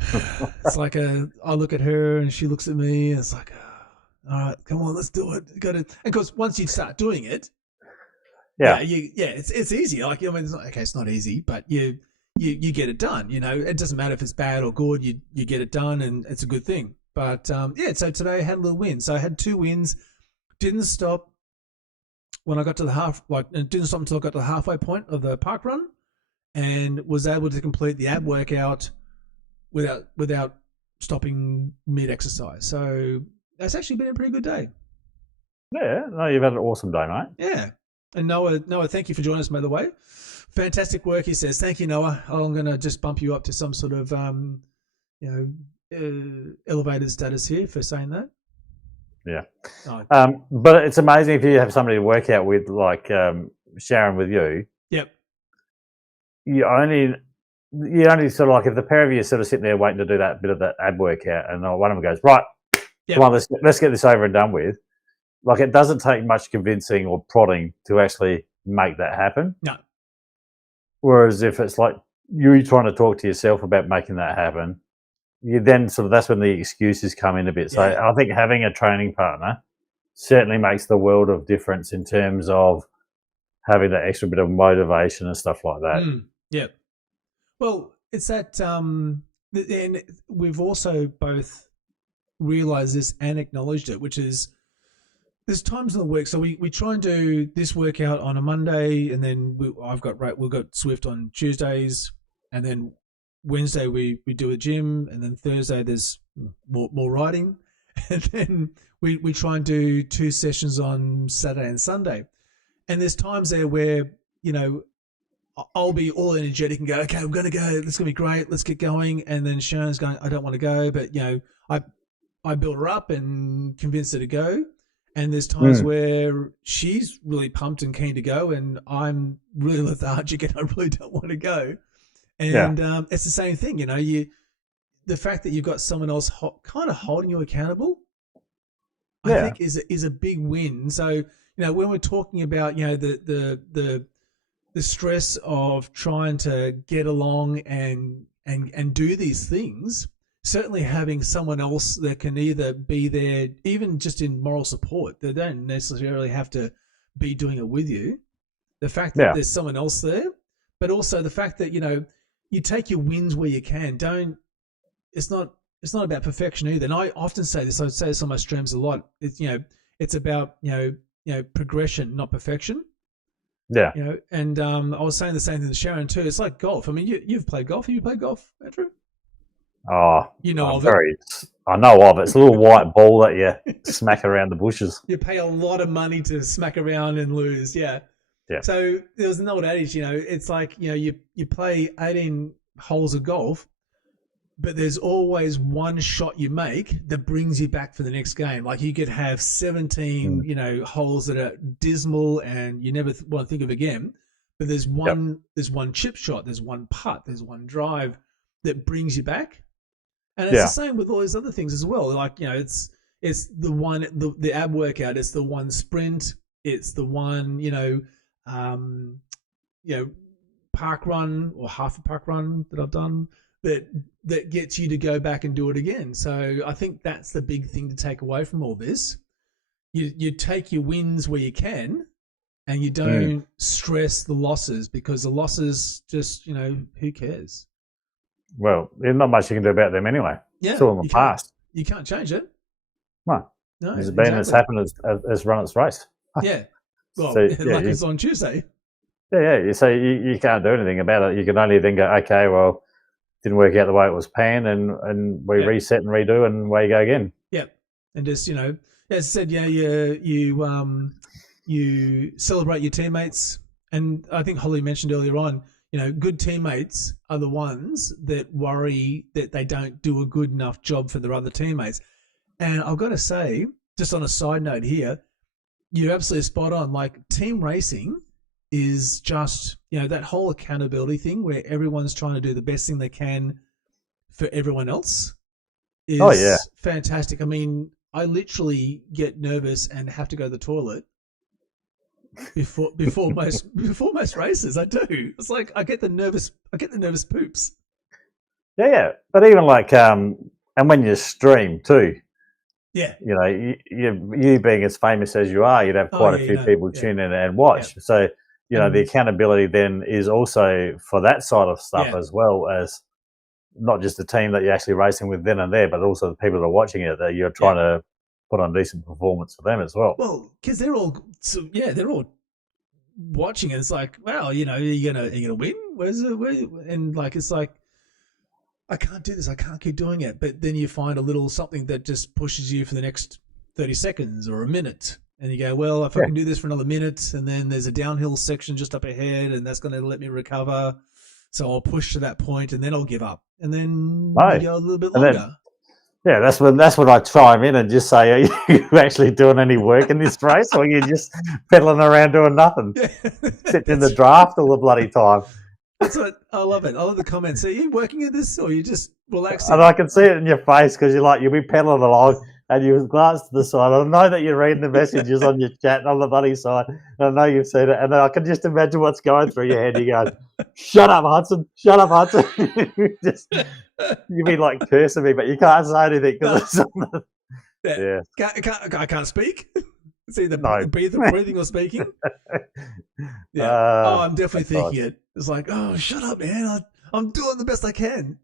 it's like I look at her and she looks at me, and it's like, all right, come on, let's do it. Got to, and because once you start doing it, it's easy. Like, it's not easy, but you get it done. It doesn't matter if it's bad or good. You get it done, and it's a good thing. But so today I had a little win. So I had 2 wins. Didn't stop when I got to the didn't stop until I got to the halfway point of the park run, and was able to complete the ab workout without stopping mid-exercise. So that's actually been a pretty good day. Yeah, no, you've had an awesome day, mate. Yeah. And Noah, thank you for joining us, by the way. Fantastic work, he says. Thank you, Noah. I'm going to just bump you up to some sort of, elevated status here for saying that. Yeah. But it's amazing if you have somebody to work out with, like Sharon with you. Yep. You only sort of, like, if the pair of you are sort of sitting there waiting to do that bit of that ab workout, and one of them goes, right, come on, let's get this over and done with. Like, it doesn't take much convincing or prodding to actually make that happen. No. Whereas if it's like you're trying to talk to yourself about making that happen, you then sort of, that's when the excuses come in a bit. So I think having a training partner certainly makes the world of difference in terms of having that extra bit of motivation and stuff like that. Yeah. Well, it's that, and we've also both realized this and acknowledged it, which is there's times in the week. So we try and do this workout on a Monday, and then we've got Swift on Tuesdays, and then Wednesday we do a gym, and then Thursday there's more riding, and then we try and do 2 sessions on Saturday and Sunday. And there's times there where, I'll be all energetic and go, okay, I'm going to go. It's going to be great. Let's get going. And then Sharon's going, I don't want to go. But, I build her up and convince her to go. And there's times where she's really pumped and keen to go, and I'm really lethargic and I really don't want to go. And it's the same thing, the fact that you've got someone else kind of holding you accountable, I think is a big win. So, when we're talking about, the stress of trying to get along and do these things, certainly having someone else that can either be there, even just in moral support, they don't necessarily have to be doing it with you. The fact that there's someone else there, but also the fact that, you take your wins where you can. It's not about perfection either. And I often say this, I say this on my streams a lot. It's about, progression, not perfection. Yeah. And I was saying the same thing to Sharon too. It's like golf. I mean, you've played golf. Have you played golf, Andrew? Oh, I know of it. It's a little white ball that you smack around the bushes. You pay a lot of money to smack around and lose. Yeah. Yeah. So there was an old adage, it's like, you play 18 holes of golf, but there's always one shot you make that brings you back for the next game. Like you could have 17, holes that are dismal and you never want to think of again, but there's one chip shot, there's one putt, there's one drive that brings you back. And it's the same with all these other things as well. Like, it's the one, the ab workout, it's the one sprint, it's the one, park run or half a park run that I've done that gets you to go back and do it again. So I think that's the big thing to take away from all this. You take your wins where you can, and you don't stress the losses, because the losses just, who cares? Well, there's not much you can do about them anyway. Yeah, it's all in the past. You can't change it. No, it's been as happened as run its race. Yeah, well, it's on Tuesday. Yeah. So you can't do anything about it. You can only then go, okay, well, didn't work out the way it was planned, and we reset and redo, and away you go again. Yeah, and just as I said, you celebrate your teammates, and I think Holly mentioned earlier on, good teammates are the ones that worry that they don't do a good enough job for their other teammates. And I've got to say, just on a side note here, you're absolutely spot on. Like, team racing is just, that whole accountability thing where everyone's trying to do the best thing they can for everyone else is fantastic. I mean, I literally get nervous and have to go to the toilet before most races. I do. It's like I get the nervous poops. Yeah. But even like and when you stream too. Yeah. You being as famous as you are, you'd have quite a few people tune in and watch. Yeah. So, the accountability then is also for that side of stuff, as well as not just the team that you're actually racing with then and there, but also the people that are watching it, that you're trying to put on decent performance for them as well. Well, because they're all watching it. It's like, wow, are you gonna win? And like, it's like, I can't do this. I can't keep doing it. But then you find a little something that just pushes you for the next 30 seconds or a minute. And you go, well, if I can do this for another minute, and then there's a downhill section just up ahead, and that's going to let me recover. So I'll push to that point, and then I'll give up. And then you go a little bit longer. That's when I chime in and just say, are you actually doing any work in this race, or are you just pedaling around doing nothing? Sitting in the draft all the bloody time. That's what I love it. I love the comments. Are you working at this, or are you just relaxing? And I can see it in your face, because you'll be pedaling along and you glance to the side. I know that you're reading the messages on your chat on the bloody side. And I know you've seen it. And I can just imagine what's going through your head. You go, shut up, Hudson. Shut up, Hudson. You've been like cursing me, but you can't say anything because I can't speak. It's either breathing or speaking. I'm definitely thinking it. It's like, oh, shut up, man. I'm doing the best I can.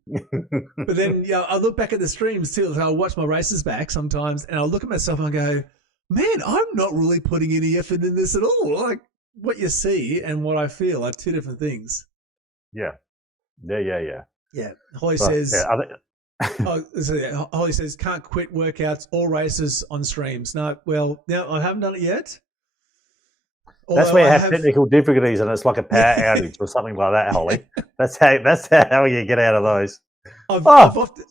But then I look back at the streams too. I'll watch my races back sometimes, and I'll look at myself and I go, man, I'm not really putting any effort in this at all. Like, what you see and what I feel are two different things. Yeah. Holly says, Holly says, can't quit workouts or races on streams. No, I haven't done it yet. That's where you have technical difficulties, and it's like a power outage or something like that, Holly. That's how you get out of those. I've often,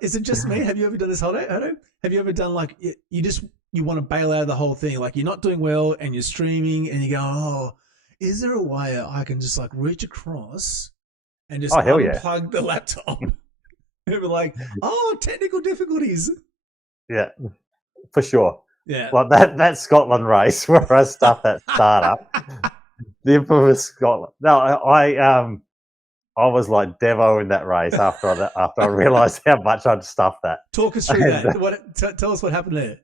is it just me? Have you ever done this, Holly? Have you ever done like you want to bail out of the whole thing? Like, you're not doing well and you're streaming and you go, oh, is there a way I can just like reach across and just unplug the laptop? And be like, technical difficulties. Yeah, for sure. Yeah. Like that Scotland race where I stuffed that startup. The infamous Scotland. No, I was like Devo in that race after I realised how much I'd stuffed that. Talk us through that. Tell us what happened there.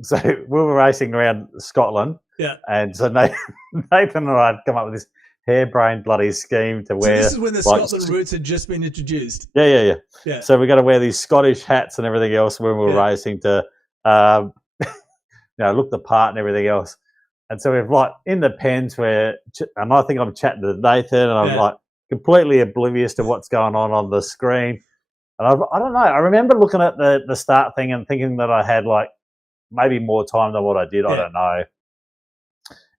So we were racing around Scotland. Yeah. And so Nathan and I had come up with this harebrained bloody scheme to wear. So this is when the Scotland routes had just been introduced. Yeah. So we got to wear these Scottish hats and everything else when we were racing to, look the part and everything else. And so we're like in the pens and I think I'm chatting to Nathan, and I'm like completely oblivious to what's going on the screen. And I don't know. I remember looking at the start thing and thinking that I had like maybe more time than what I did. I don't know.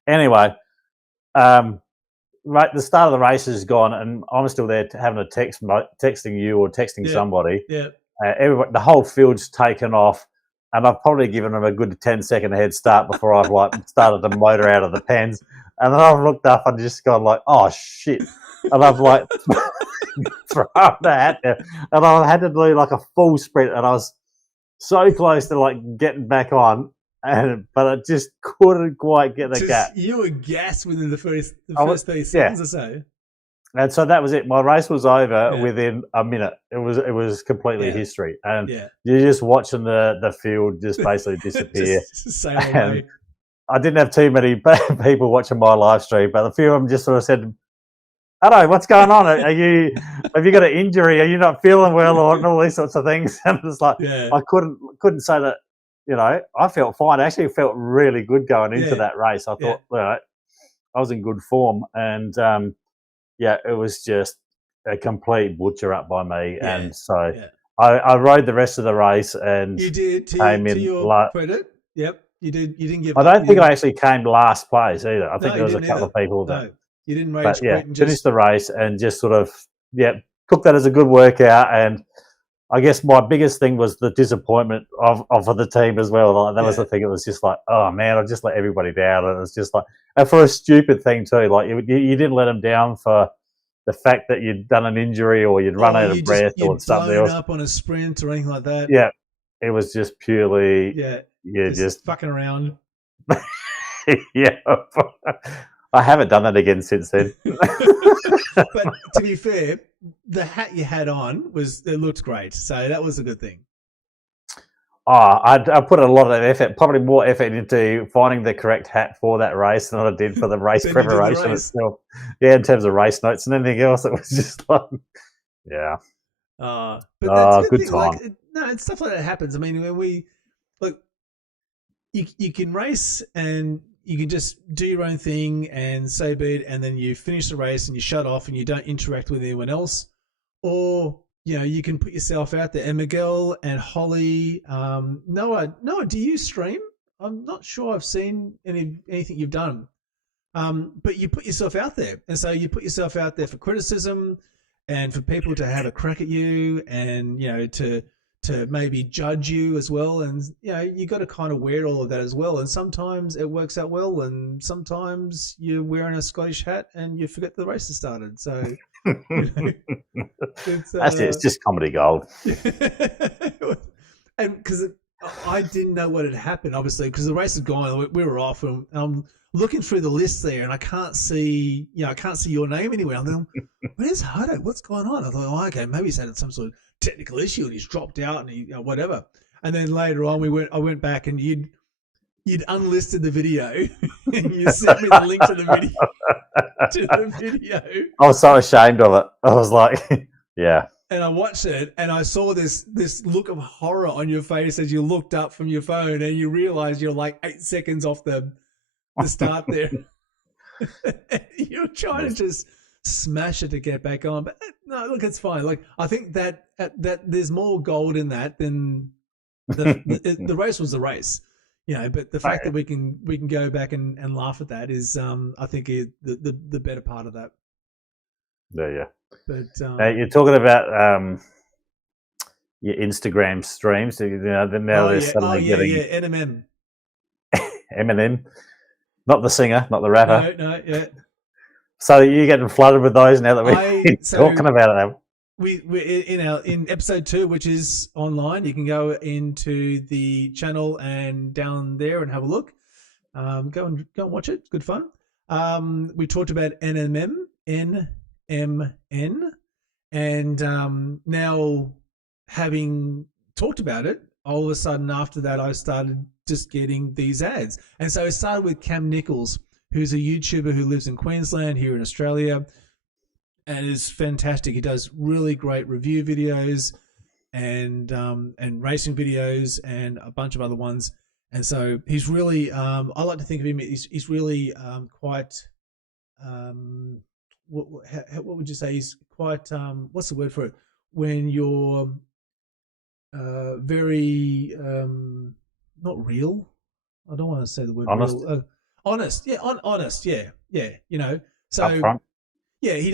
Anyway, right, the start of the race is gone, and I'm still there having a texting you or texting somebody. Yeah. The whole field's taken off, and I've probably given them a good 10-second head start before I've like started to motor out of the pens. And then I've looked up and just gone like, oh shit. And I've like thrown the hat there. And I had to do like a full sprint, and I was so close to like getting back on. but I just couldn't quite get the gap. You were gassed within the first 30 seconds or so. And so that was it. My race was over within a minute. It was completely history. And you're just watching the field just basically disappear. Just sail away. I didn't have too many people watching my live stream, but a few of them just sort of said, "Hello, what's going on? Have you got an injury? Are you not feeling well?" or all these sorts of things. And it's like I couldn't say that. I felt fine. I actually felt really good going into that race. I thought I was in good form, and it was just a complete butcher up by me. Yeah, and so I rode the rest of the race, and you did to your credit. Yep, you did. You didn't give. I don't think I actually came last place either. I think there was a couple of people that you didn't rage quit and finished the race and just sort of took that as a good workout. And I guess my biggest thing was the disappointment of the team as well. Like, that was the thing. It was just like, oh man, I just let everybody down. And it's just like, and for a stupid thing too. Like you didn't let them down for the fact that you'd done an injury or you'd run out of breath or something else. Up on a sprint or anything like that. Yeah, it was just purely just fucking around. Yeah, I haven't done that again since then. But to be fair, the hat you had on it looked great, so that was a good thing. I put a lot of effort, probably more effort into finding the correct hat for that race than I did for the race preparation itself. Yeah, in terms of race notes and anything else, it was just like, but that's good time. Like, it's stuff like that happens. I mean, when we you can race and you can just do your own thing and so be it, and then you finish the race and you shut off and you don't interact with anyone else, or you can put yourself out there. And Miguel and Holly, Noah, do you stream? I'm not sure I've seen anything you've done, but you put yourself out there, and so you put yourself out there for criticism and for people to have a crack at you, and to maybe judge you as well. And you got to kind of wear all of that as well, and sometimes it works out well, and sometimes you're wearing a Scottish hat and you forget the race has started. So it's just comedy gold. And because I didn't know what had happened, obviously, because the race had gone, we were off, and I'm looking through the list there, and I can't see your name anywhere. I'm thinking, where's Hutto? What's going on? I thought, okay, maybe he's had some sort of technical issue and he's dropped out and he whatever. And then later on I went back and you'd unlisted the video and you sent me the link to the video. I was so ashamed of it. I was like, yeah. And I watched it and I saw this look of horror on your face as you looked up from your phone and you realized you're like 8 seconds off the start there. You're trying to just smash it to get back on, but no, look, it's fine. Like, I think that there's more gold in that than the race was the race, but the fact that we can go back and laugh at that is I think the better part of that. Yeah. But you're talking about your Instagram streams. Now they're suddenly getting NMM. Eminem, not the singer, not the rapper. No, yeah. So you're getting flooded with those now that we're talking about it. We in episode 2, which is online. You can go into the channel and down there and have a look. Go and watch it. It's good fun. We talked about NMN, and now having talked about it, all of a sudden after that, I started just getting these ads, and so it started with Cam Nichols, who's a YouTuber who lives in Queensland here in Australia and is fantastic. He does really great review videos and racing videos and a bunch of other ones. And so he's really, I like to think of him, he's really quite, what would you say? He's quite, what's the word for it? When you're very, not real. I don't want to say the word honest. Real. Honest, honest, yeah. So upfront. Yeah, he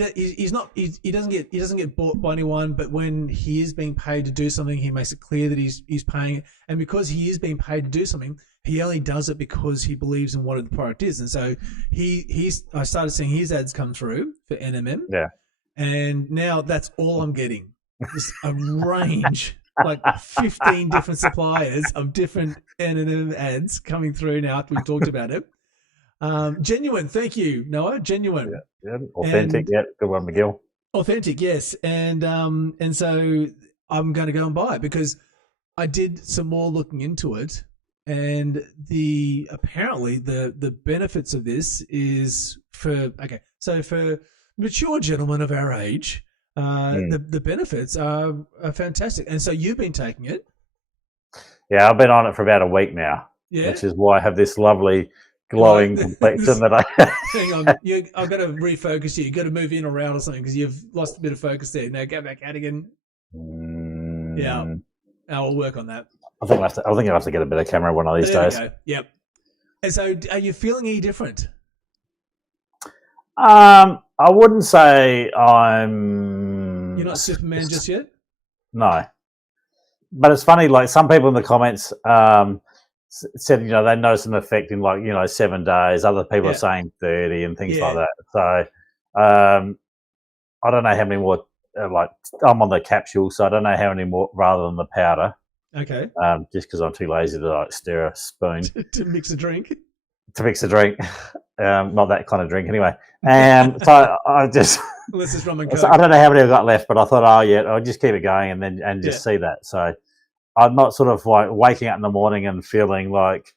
doesn't get bought by anyone, but when he is being paid to do something, he makes it clear that he's paying it, and because he is being paid to do something, he only does it because he believes in what the product is. And so I started seeing his ads come through for NMM, yeah, and now that's all I'm getting, just a range like 15 different suppliers of different N&M ads coming through now after we've talked about it. Genuine, thank you, Noah. Genuine, authentic. And yeah, good one, McGill. Authentic, yes, and so I'm going to go and buy it because I did some more looking into it, and apparently the benefits of this is for mature gentlemen of our age. The benefits are fantastic, and so you've been taking it. Yeah, I've been on it for about a week now, which is why I have this lovely glowing complexion that I hang on, I've got to refocus you. You've got to move in around or something because you've lost a bit of focus there. Now go back out again. Yeah, I'll work on that. I think I'll have to get a better camera one of these days. Yep. And so, are you feeling any different? I wouldn't say I'm. You're not Superman just yet. No, but it's funny. Like some people in the comments said, they noticed an effect in 7 days. Other people are saying 30 and things like that. So I don't know how many more. I'm on the capsule, so I don't know how many more rather than the powder. Okay. Just because I'm too lazy to stir a spoon to mix a drink. Not that kind of drink anyway. So I just. Unless it's rum and coke. So I don't know how many I've got left, but I thought, I'll just keep it going and just see that. So I'm not sort of like waking up in the morning and feeling like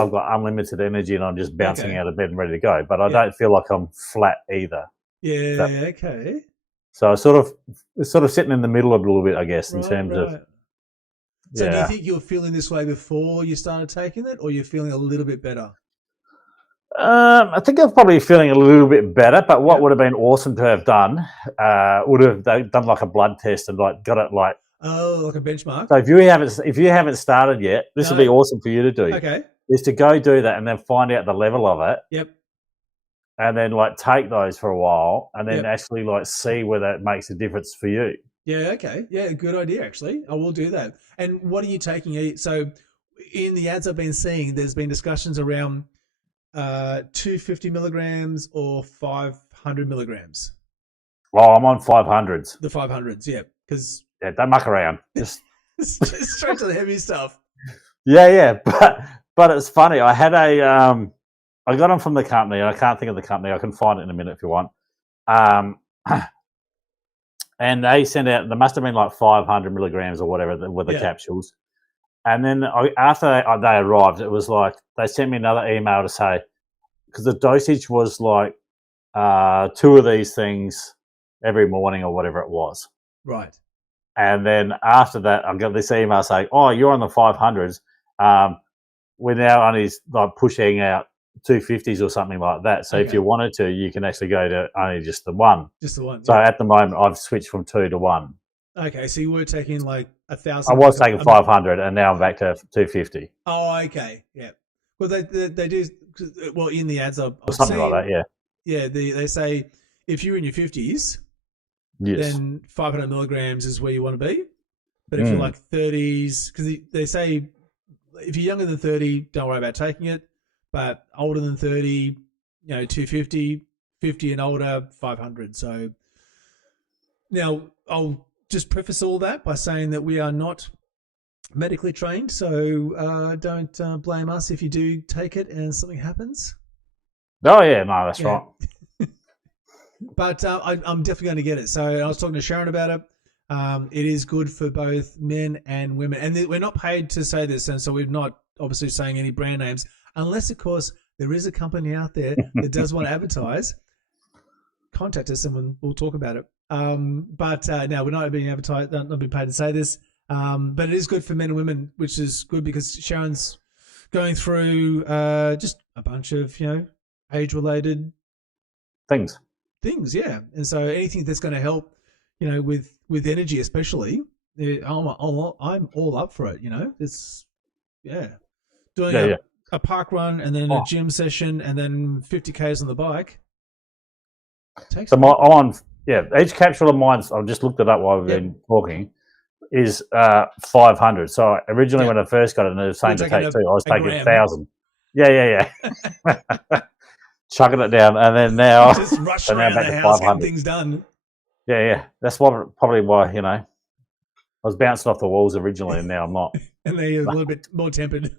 I've got unlimited energy and I'm just bouncing out of bed and ready to go. But I don't feel like I'm flat either. Yeah. Okay. So sort of sitting in the middle a little bit, I guess, in terms of. So do you think you were feeling this way before you started taking it, or you're feeling a little bit better? I think I'm probably feeling a little bit better, but what would have been awesome to have done would have done like a blood test and got it like. Oh, like a benchmark. So if you haven't started yet, this would be awesome for you to do. Okay. Is to go do that and then find out the level of it. Yep. And then take those for a while and then actually see whether it makes a difference for you. Yeah. Okay. Yeah. Good idea. Actually, I will do that. And what are you taking? So in the ads I've been seeing, there's been discussions around 250 milligrams or 500 milligrams. Well, I'm on 500s. The 500s, yeah, because don't muck around. Just straight to the heavy stuff. Yeah, but it's funny. I had I got them from the company. I can't think of the company. I can find it in a minute if you want. And they sent out. There must have been like 500 milligrams or whatever with the capsules. And then after they arrived, it was like they sent me another email to say, because the dosage was like 2 of these things every morning or whatever it was. Right. And then after that, I got this email saying, "Oh, you're on the 500s. We're now only pushing out 250s or something like that. So if you wanted to, you can actually go to only just the one." Just the one. So at the moment, I've switched from 2 to 1. Okay, so you were taking like 1,000. I was taking 500, and now I'm back to 250. Oh, okay, yeah. Well, they do. Well, in the ads, I've something seen, like that, yeah. Yeah, they say if you're in your 50s, then 500 milligrams is where you want to be. But if you're like 30s, because they say if you're younger than 30, don't worry about taking it. But older than 30, 250, 50 and older, 500. So now I'll just preface all that by saying that we are not medically trained, so don't blame us if you do take it and something happens. Oh yeah, no, that's right. But I'm definitely going to get it. So I was talking to Sharon about it. It is good for both men and women, and we're not paid to say this, and so we're not obviously saying any brand names, unless of course there is a company out there that does want to advertise. Contact us and we'll talk about it. But no, we're not being advertised, not being paid to say this. But it is good for men and women, which is good because Sharon's going through just a bunch of age-related things. Yeah. And so anything that's going to help, with energy, especially, I'm all up for it. It's doing a park run and then a gym session and then 50 Ks on the bike. Each capsule of mine, I've just looked it up while we've been talking, is 500. So originally when I first got it, and it was saying to take 2, I was taking 1,000. Yeah. Chucking it down, and then now just rush around the house, getting things done. Yeah. That's probably why was bouncing off the walls originally, and now I'm not. And they're a little bit more tempered.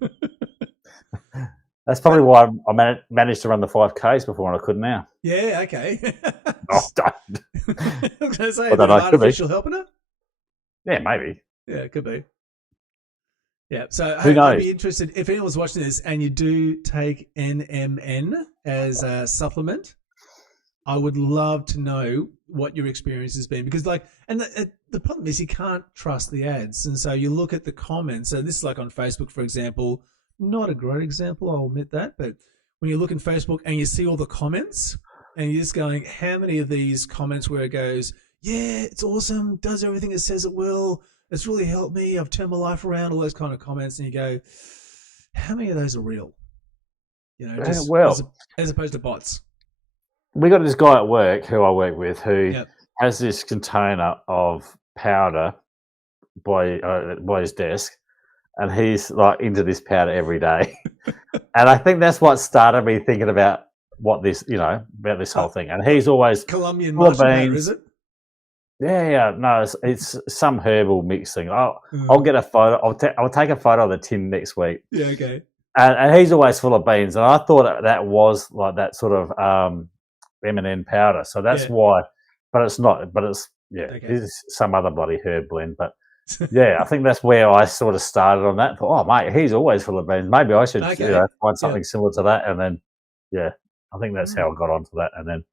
That's probably why I managed to run the 5Ks before and I couldn't now. Yeah, okay. Oh, I was going to say, Well, artificial helping it? yeah, maybe. Yeah, it could be. Yeah, so Who knows? I'd be interested, if anyone's watching this and you do take NMN as a supplement, I would love to know what your experience has been. Because the problem is you can't trust the ads. And so you look at the comments. So this is like on Facebook, for example. Not a great example, I'll admit that. But when you look in Facebook and you see all the comments and you're just going, how many of these comments where it goes, yeah, it's awesome, does everything it says it will, it's really helped me, I've turned my life around, all those kind of comments. And you go, how many of those are real? You know, just as opposed to bots. We got this guy at work who I work with who has this container of powder by his desk, and he's like into this powder every day. And I think that's what started me thinking about about this whole thing. And he's always Colombian mushroom powder, is it? Yeah. No, it's some herbal mixing. I'll get a photo. I'll take a photo of the tin next week. Yeah, okay. And he's always full of beans. And I thought that was like that sort of M&N powder. So that's why. But it's not. But it's it's some other bloody herb blend. But yeah, I think that's where I sort of started on that. Thought, oh mate, he's always full of beans. Maybe I should find something similar to that. And then I think that's how I got onto that. And then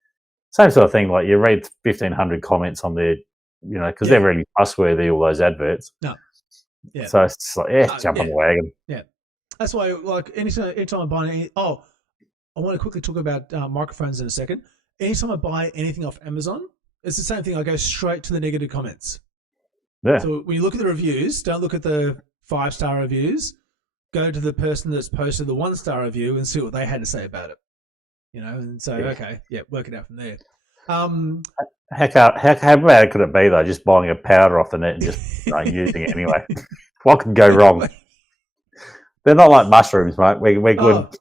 same sort of thing. Like you read 1,500 comments on there, because they're really trustworthy. All those adverts. No. Yeah. So it's like jump on the wagon. Yeah. That's why, like, anytime I'm buying I want to quickly talk about microphones in a second. Anytime I buy anything off Amazon, it's the same thing. I go straight to the negative comments. Yeah. So when you look at the reviews, don't look at the 5-star reviews. Go to the person that's posted the 1-star review and see what they had to say about it. And so work it out from there. How bad could it be though? Just buying a powder off the net and just using it anyway. What could go wrong? They're not like mushrooms, mate. We're good.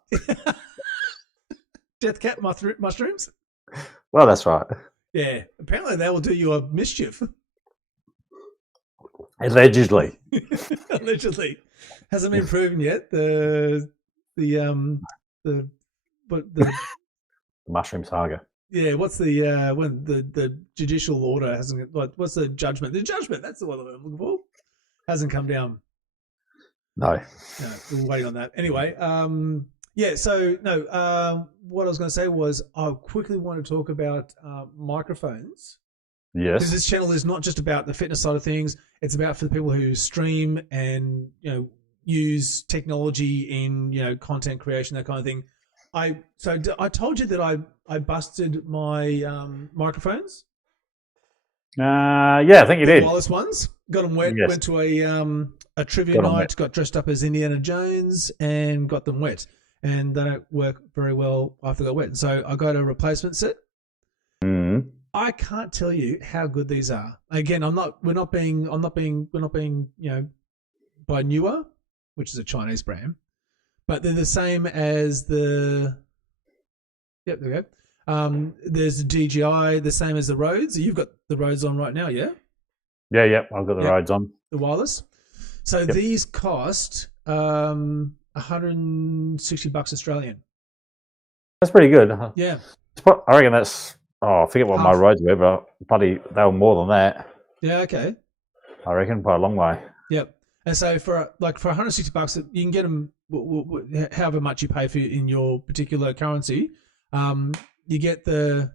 Death cat mushrooms? Well, that's right. Yeah. Apparently they will do you a mischief. Allegedly. Allegedly. Hasn't been proven yet. The mushroom saga. Yeah, what's the when the judicial order hasn't, what's the judgment? The judgment, that's the one I'm looking for. Hasn't come down. No, we're waiting on that. Anyway, what I was going to say was I quickly want to talk about microphones. Yes. Because this channel is not just about the fitness side of things. It's about for the people who stream and, use technology in, content creation, that kind of thing. I told you that I busted my microphones. I think you did. Wireless ones. Got them wet. Yes. Went to a trivia night. Got dressed up as Indiana Jones and got them wet. And they don't work very well after they got wet. And so I got a replacement set. Mm. I can't tell you how good these are. Again, we're not being by Newer, which is a Chinese brand, but they're the same as the. Yep, there we go. There's the DJI, the same as the Rhodes. You've got the Rhodes on right now, yeah? Yeah, I've got the Rhodes on. The wireless. So these cost $160 Australian. That's pretty good. Yeah. I reckon that's. I forget what my Rhodes were, but bloody, they were more than that. Yeah. Okay. I reckon by a long way. Yep. And so for $160, you can get them however much you pay for in your particular currency. You get the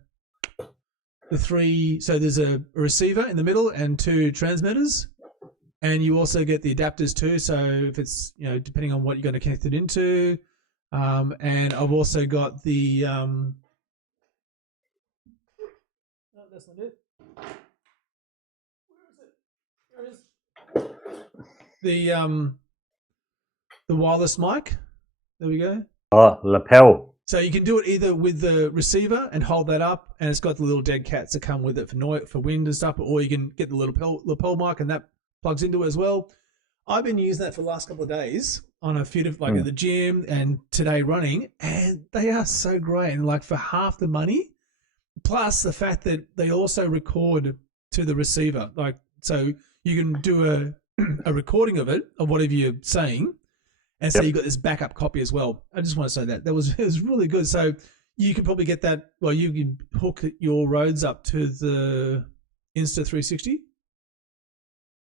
three. So there's a receiver in the middle and 2 transmitters, and you also get the adapters too. So if it's depending on what you're going to connect it into, and I've also got the. No, that's not it. Where is it? The wireless mic. There we go. Oh, lapel. So you can do it either with the receiver and hold that up, and it's got the little dead cats that come with it for wind and stuff, or you can get the little lapel mic and that plugs into it as well. I've been using that for the last couple of days on a few different, at the gym and today running, and they are so great. And for half the money, plus the fact that they also record to the receiver. So you can do a recording of it, of whatever you're saying, and so you've got this backup copy as well. I just want to say that it was really good. So you could probably get that. Well, you could hook your roads up to the Insta360.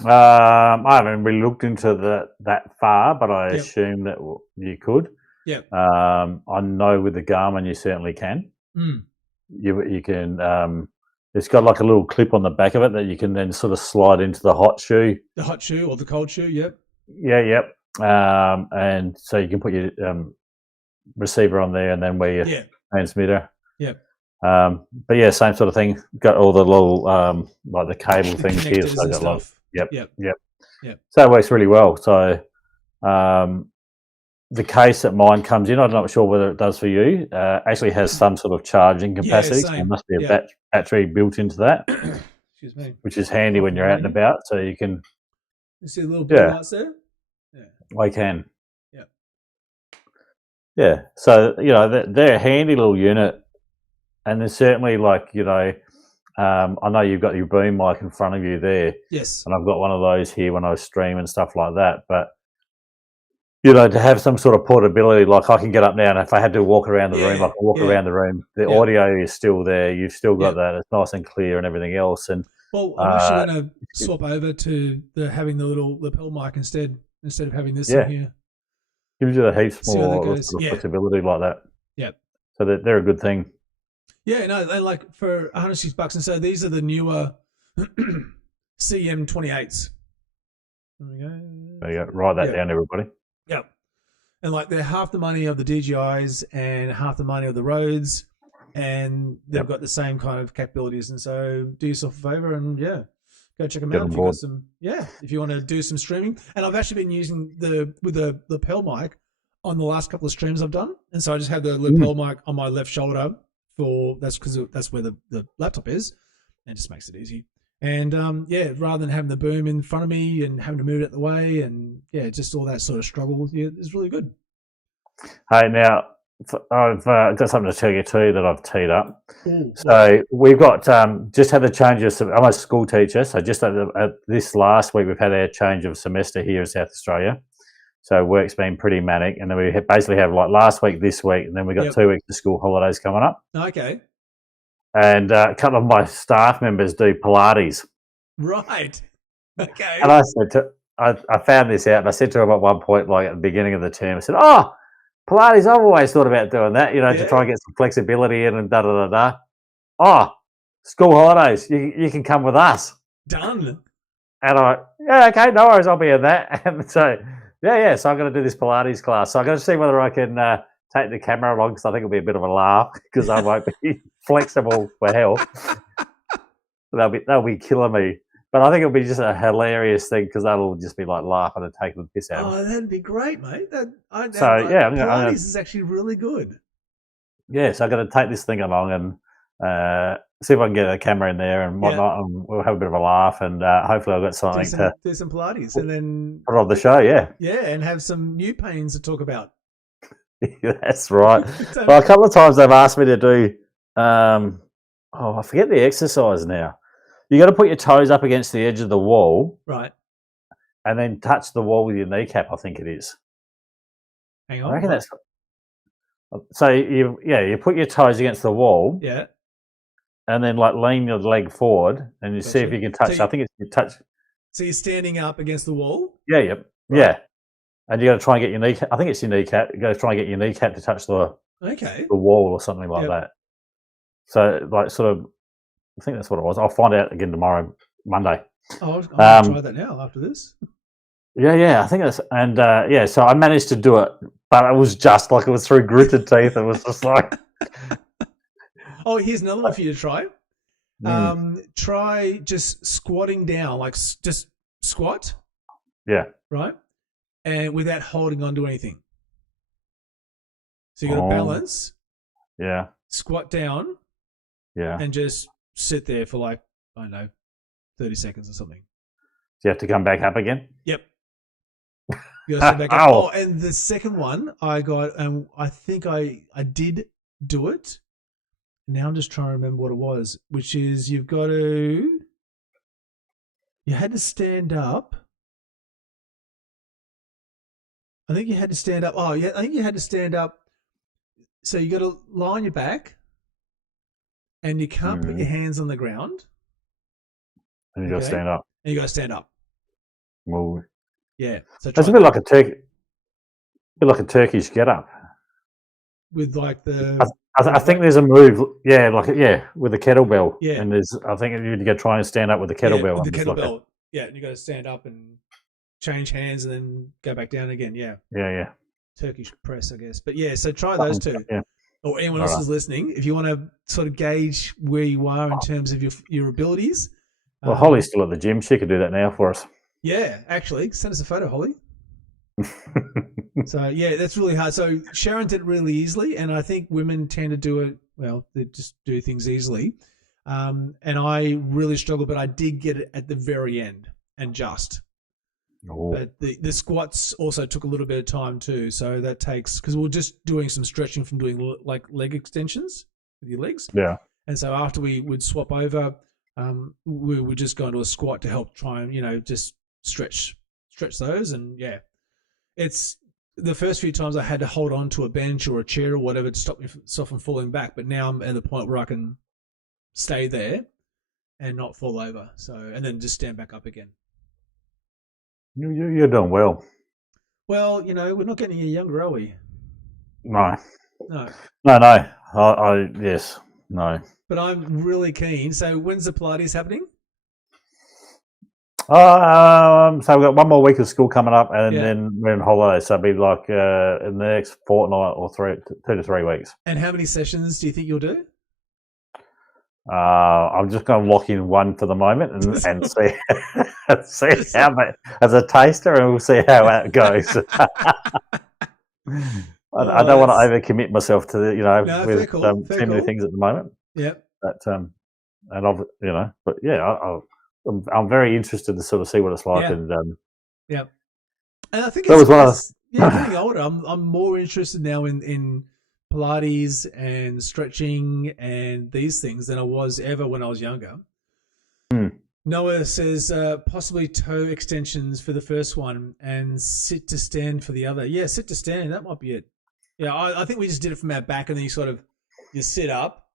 I haven't really looked into that far, but I assume that you could. Yeah. I know with the Garmin you certainly can. Mm. You can. It's got like a little clip on the back of it that you can then sort of slide into the hot shoe. The hot shoe or the cold shoe. Yep. Yeah. Yep. And so you can put your receiver on there, and then where your transmitter. Yep. But yeah, same sort of thing. Got all the little like the cable things here. So and stuff. Yep. So it works really well. So the case that mine comes in, I'm not sure whether it does for you, actually has some sort of charging capacity. So there must be a battery built into that. Excuse me. Which is handy when you're out and about, so you can. You see the little blue lights there? Yeah. I can. Yeah. Yeah. So, they're a handy little unit. And there's certainly I know you've got your boom mic in front of you there. Yes. And I've got one of those here when I stream and stuff like that. But, to have some sort of portability, like I can get up now and if I had to walk around the room, I can walk around the room. The audio is still there. You've still got that. It's nice and clear and everything else. And well, I'm actually going to swap over to having the little lapel mic instead of having this in here. Gives you the heaps more sort of flexibility like that. Yeah. So they're a good thing. Yeah, no, they like for $106, and so these are the newer CM28s. There we go. There you go. Write that down, everybody. Yep. And like they're half the money of the DJIs and half the money of the Rodes, and they've got the same kind of capabilities. And so do yourself a favor and go check them out if you got some. Yeah, if you want to do some streaming. And I've actually been using the lapel mic on the last couple of streams I've done, and so I just have the lapel mic on my left shoulder. That's because that's where the laptop is, and it just makes it easy. And rather than having the boom in front of me and having to move it out the way, and just all that sort of struggle, is really good. Hey, now I've got something to tell you too that I've teed up. Ooh, so we've got just had the change of. I'm a school teacher, so just at this last week we've had our change of semester here in South Australia. So work's been pretty manic, and then we basically have like last week, this week, and then we got 2 weeks of school holidays coming up. Okay. And a couple of my staff members do Pilates. Right. Okay. And I found this out, and I said to them at one point, like at the beginning of the term, I said, "Oh, Pilates! I've always thought about doing that, to try and get some flexibility in and da da da da." Oh, school holidays! You can come with us. Done. And okay, no worries, I'll be in that. And so. Yeah. So I'm going to do this Pilates class. So I'm going to see whether I can take the camera along because I think it'll be a bit of a laugh because I won't be flexible for hell. They'll be killing me. But I think it'll be just a hilarious thing because that'll just be like laughing and taking the piss out of me. Oh, that'd be great, mate. Pilates is actually really good. Yeah, so I'm going to take this thing along and see if I can get a camera in there and whatnot, and we'll have a bit of a laugh, and hopefully I've got something to do some Pilates, and then put on the show. Yeah, and have some new pains to talk about. That's right. Well, a couple of times they've asked me to do. I forget the exercise now. You got to put your toes up against the edge of the wall, right, and then touch the wall with your kneecap. I think it is. Hang on. I reckon that's. So you put your toes against the wall. Yeah. And then lean your leg forward and you see if you can touch. I think it's you touch. So you're standing up against the wall? Yeah, yep. Right. Yeah. And you got to try and get your kneecap. I think it's your kneecap. You got to try and get your kneecap to touch the wall or something like that. So I think that's what it was. I'll find out again tomorrow, Monday. I'll try that now after this. Yeah. I think that's so I managed to do it, but it was just like it was through gritted teeth. It was just like. Oh, here's another one for you to try. Try just squatting down, like just squat. Yeah. Right? And without holding on to anything. So you got to balance. Yeah. Squat down. Yeah. And just sit there for 30 seconds or something. Do you have to come back up again? Yep. You got to sit back up. Oh, and the second one I got, and I think I did do it. Now I'm just trying to remember what it was, which is you've got to You had to stand up. I think you had to stand up. Oh, yeah. I think you had to stand up. So you got to lie on your back, and you can't put your hands on the ground. And you got to stand up. And you got to stand up. Well, yeah. So it's a bit like a Turkish get up. With like the. I think there's a move. Yeah, with the kettlebell. Yeah. And I think you go try and stand up with the kettlebell. Yeah, with the kettlebell. Yeah, and you got to stand up and change hands and then go back down again. Yeah. Yeah. Turkish press, I guess. But yeah, so try those two. Yeah. Or anyone else who's listening, if you want to sort of gauge where you are in terms of your abilities. Well, Holly's still at the gym. She could do that now for us. Yeah, actually. Send us a photo, Holly. So, yeah, that's really hard. So Sharon did it really easily, and I think women tend to do it, well, they just do things easily. And I really struggled, but I did get it at the very end and just. Oh. But the squats also took a little bit of time too. So that takes, because we're just doing some stretching from doing like leg extensions with your legs. Yeah. And so after we would swap over, we would just go into a squat to help try and, just stretch those. And yeah, it's the first few times I had to hold on to a bench or a chair or whatever to stop myself from falling back. But now I'm at the point where I can stay there and not fall over. So, and then just stand back up again. You're doing well. Well, we're not getting any younger, are we? No. Yes, no. But I'm really keen. So when's the Pilates happening? So we've got one more week of school coming up, and then we're on holiday. So it'll be like in the next fortnight or 2 to 3 weeks. And how many sessions do you think you'll do? I'm just going to lock in one for the moment and see how much as a taster, and we'll see how it goes. I don't want to overcommit myself to with too many things at the moment. Yeah. But but yeah, I'm very interested to sort of see what it's like. And and I think getting older, I'm more interested now in Pilates and stretching and these things than I was ever when I was younger. Noah says possibly toe extensions for the first one and sit to stand for the other. Yeah, sit to stand. That might be it. Yeah, I think we just did it from our back, and then you sit up,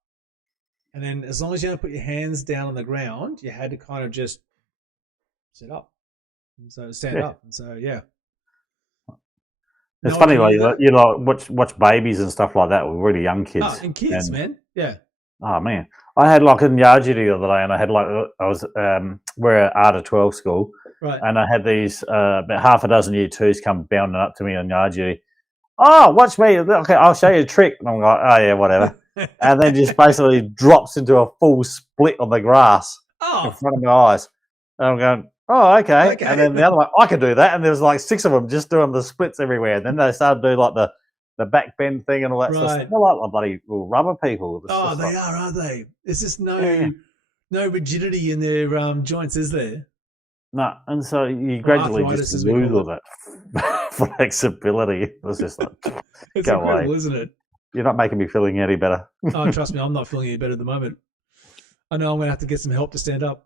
and then as long as you don't put your hands down on the ground, you had to kind of just sit up, and so stand up, and so yeah. It's funny, watch babies and stuff like that with really young kids. Oh, and kids, man. Yeah. Oh man, I had like in Yargi the other day, and I had we're at Art of 12 school, right? And I had these about half a dozen year twos come bounding up to me on Yargi. Oh, watch me! Okay, I'll show you a trick. And I'm like, oh yeah, whatever. And then just basically drops into a full split on the grass in front of my eyes. And I'm going, oh, okay. And then the other one, I could do that. And there was like 6 of them just doing the splits everywhere. And then they started to do like the back bend thing and all that stuff. They're like bloody rubber people. Oh, they are, aren't they? There's just no rigidity in their joints, is there? No, and so you gradually just lose all that flexibility. It's just like, it's go incredible, away. Isn't it? You're not making me feeling any better. Oh, trust me, I'm not feeling any better at the moment. I know I'm going to have to get some help to stand up.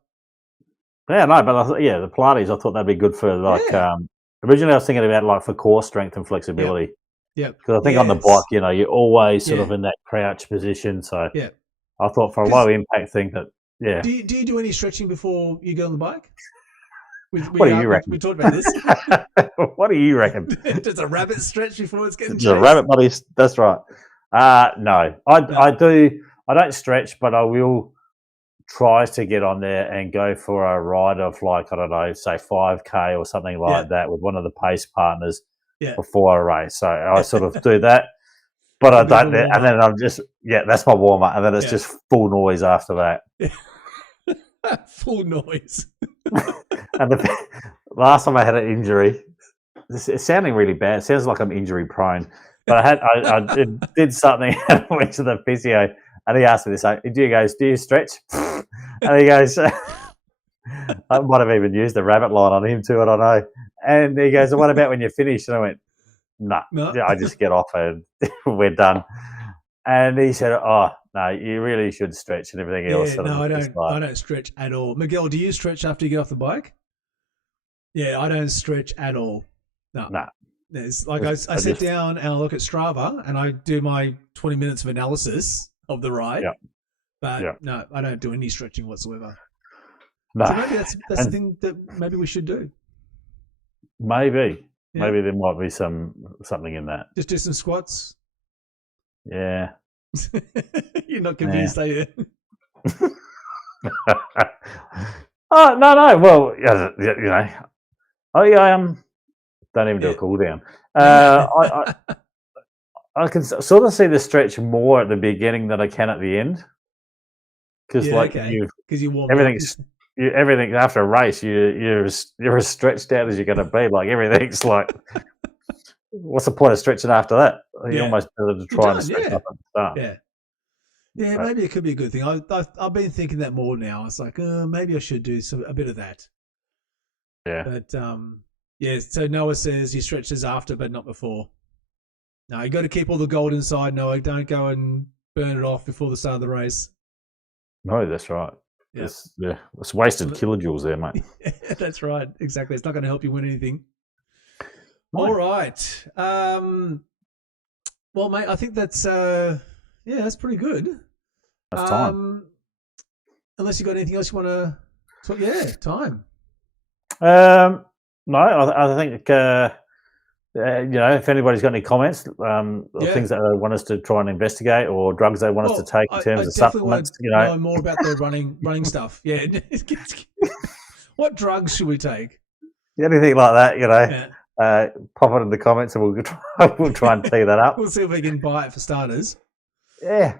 Yeah, no, but the Pilates, I thought that'd be good for originally I was thinking about like for core strength and flexibility. Yeah. Because I think on the bike, you're always sort of in that crouch position. So I thought for a low impact thing that, Do you do any stretching before you go on the bike? What do you reckon? We talked about this. What do you reckon? Does a rabbit stretch before it's getting chased? A rabbit, buddy. That's right. No, I do. I don't stretch, but I will try to get on there and go for a ride of like, I don't know, say 5K or something like that with one of the pace partners before a race. So I sort of do that, but I don't. And then I'm just that's my warm up, and then it's just full noise after that. Full noise. And the last time I had an injury, it's sounding really bad. It sounds like I'm injury prone, but I did something and I went to the physio and he asked me this. Do you stretch? And he goes, I might have even used the rabbit line on him too, I don't know. And he goes, what about when you're finished? And I went, no. I just get off and we're done. And he said, No, you really should stretch and everything else. Yeah, no, I don't. I don't stretch at all. Miguel, do you stretch after you get off the bike? Yeah, I don't stretch at all. No. Nah. It's like I sit down and I look at Strava and I do my 20 minutes of analysis of the ride. Yeah. But no, I don't do any stretching whatsoever. No. So maybe that's the thing that maybe we should do. Maybe. Yeah. Maybe there might be something in that. Just do some squats. Yeah. You're not convinced, are you? Oh no. Well, you know, I don't even do a cool down. I can sort of see the stretch more at the beginning than I can at the end, because you warm everything after a race, you're as stretched out as you're going to be. Like everything's like, what's the point of stretching after that? You almost better to try and stretch up at the start. Yeah, maybe it could be a good thing. I've been thinking that more now. It's like, maybe I should do a bit of that. Yeah. But so Noah says he stretches after, but not before. No, you got to keep all the gold inside, Noah. Don't go and burn it off before the start of the race. No, that's right. Yep. It's wasted kilojoules there, mate. That's right. Exactly. It's not going to help you win anything. No. All right. Well, mate, I think that's that's pretty good. That's time. Unless you got anything else you want to talk. Yeah, time. No, I think if anybody's got any comments, things that they want us to try and investigate, or drugs they want us to take in terms of supplements, know more about the running stuff. Yeah, what drugs should we take? Anything like that, pop it in the comments, and we'll try and tee that up. We'll see if we can buy it for starters. Yeah.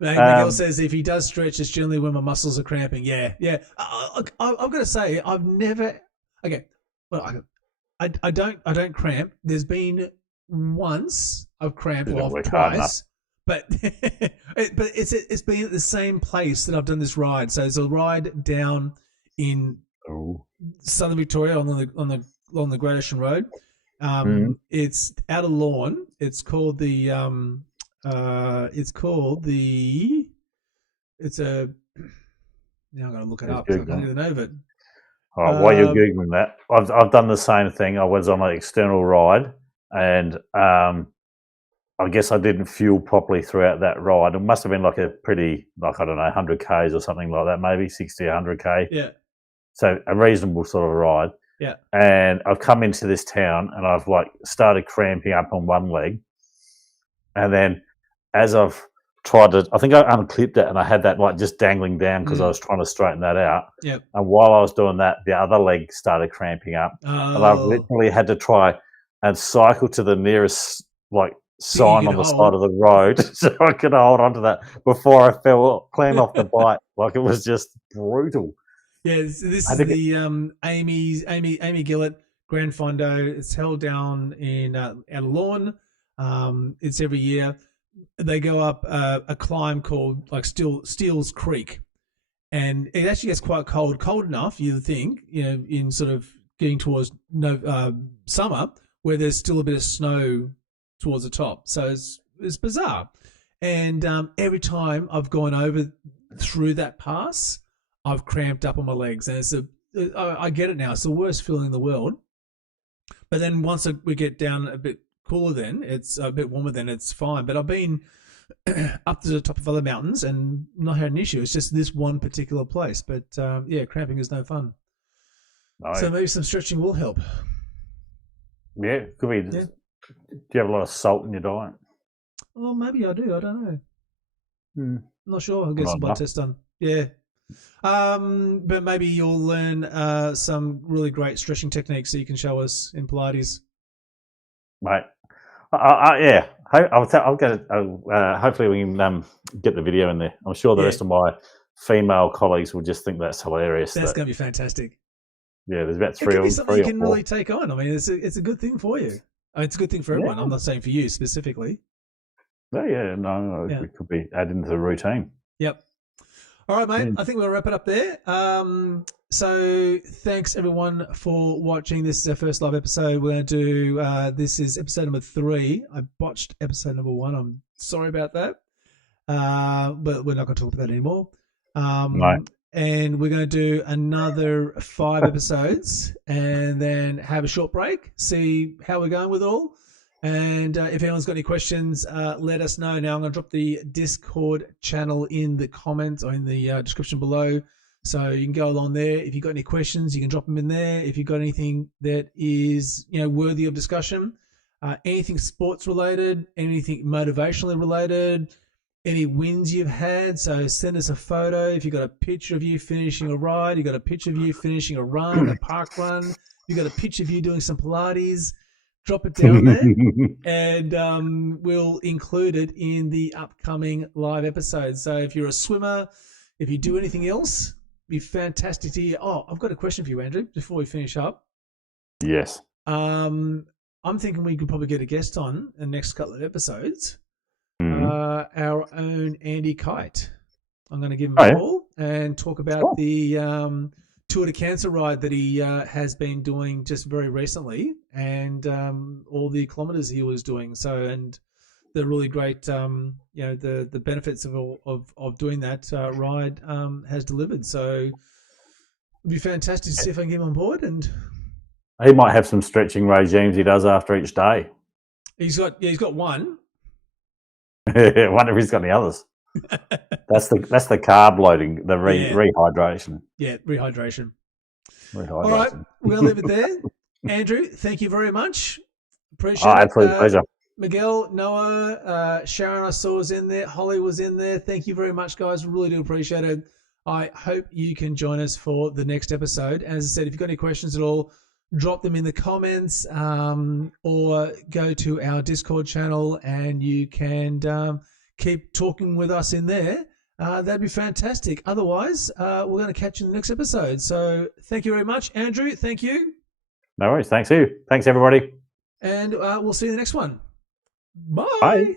Miguel says if he does stretch, it's generally when my muscles are cramping. Yeah. I've got to say, I've never. Okay, well, I don't cramp. There's been once I've cramped twice, but it's been at the same place that I've done this ride. So it's a ride down in Southern Victoria on the Great Ocean Road. It's out of Lawn. It's called the now I'm going to look it up. I can't even know of it. All right, while you're Googling that, I've done the same thing. I was on an external ride, and I guess I didn't fuel properly throughout that ride. It must have been like a pretty, I don't know, 100 Ks or something like that, maybe 60, 100 K. Yeah. So a reasonable sort of ride. Yeah. And I've come into this town, and I've started cramping up on one leg. And then as I've tried to, I think I unclipped it, and I had that just dangling down because I was trying to straighten that out. Yep. And while I was doing that, the other leg started cramping up, and I literally had to try and cycle to the nearest sign on the side of the road so I could hold onto that before I fell clean off the bike. It was just brutal. Yeah, this is the Amy Gillett Grand Fondo. It's held down in out of Lawn. It's every year. They go up a climb called Steele's Creek, and it actually gets quite cold enough, you think, in sort of getting towards summer, where there's still a bit of snow towards the top. So it's bizarre. And every time I've gone over through that pass, I've cramped up on my legs, and I get it now. It's the worst feeling in the world. But then once we get down a bit cooler, then it's a bit warmer, then it's fine. But I've been up to the top of other mountains and not had an issue. It's just this one particular place. But cramping is no fun. No. So maybe some stretching will help. Yeah, could be. Yeah. Do you have a lot of salt in your diet? Well, maybe I do. I don't know. I'm not sure. I'll get some blood tests done. Yeah. But maybe you'll learn some really great stretching techniques that you can show us in Pilates. Mate, yeah. I'll get it. Hopefully, we can get the video in there. I'm sure the rest of my female colleagues will just think that's hilarious. That's going to be fantastic. Yeah, there's about three. It could be something you can really take on. I mean, it's a good thing for you. I mean, it's a good thing for everyone. I'm not saying for you specifically. It could be added into the routine. Yep. All right, mate. I think we'll wrap it up there. So thanks, everyone, for watching. This is our first live episode. We're going to do, this is episode number 3. I botched episode number 1. I'm sorry about that. but we're not going to talk about that anymore. Right. And we're going to do another 5 episodes and then have a short break, see how we're going with it all. And if anyone's got any questions, let us know. Now I'm going to drop the Discord channel in the comments or in the description below. So you can go along there. If you've got any questions, you can drop them in there. If you've got anything that is, worthy of discussion, anything sports related, anything motivationally related, any wins you've had. So send us a photo. If you've got a picture of you finishing a ride, you've got a picture of you finishing a run, a park run, you've got a picture of you doing some Pilates, drop it down there and we'll include it in the upcoming live episodes. So if you're a swimmer, if you do anything else, be fantastic to hear. Oh, I've got a question for you, Andrew, before we finish up. Yes. I'm thinking we could probably get a guest on the next couple of episodes. Our own Andy Kite. I'm going to give him a call and talk about the Tour de Cancer ride that he has been doing just very recently, and all the kilometers he was doing. So, and the really great, the benefits of doing that ride has delivered. So, it'd be fantastic to see if I can get him on board. And he might have some stretching regimes he does after each day. He's got one. I wonder if he's got any others. That's the carb loading, the rehydration. Yeah, rehydration. All right, we're going to leave it there. Andrew, thank you very much. Appreciate it. Absolute pleasure. Miguel, Noah, Sharon I saw was in there. Holly was in there. Thank you very much, guys. Really do appreciate it. I hope you can join us for the next episode. As I said, if you've got any questions at all, drop them in the comments or go to our Discord channel and you can keep talking with us in there. That'd be fantastic. Otherwise, we're going to catch you in the next episode. So thank you very much, Andrew. Thank you. No worries. Thanks, you. Thanks, everybody. And we'll see you in the next one. Bye. Bye.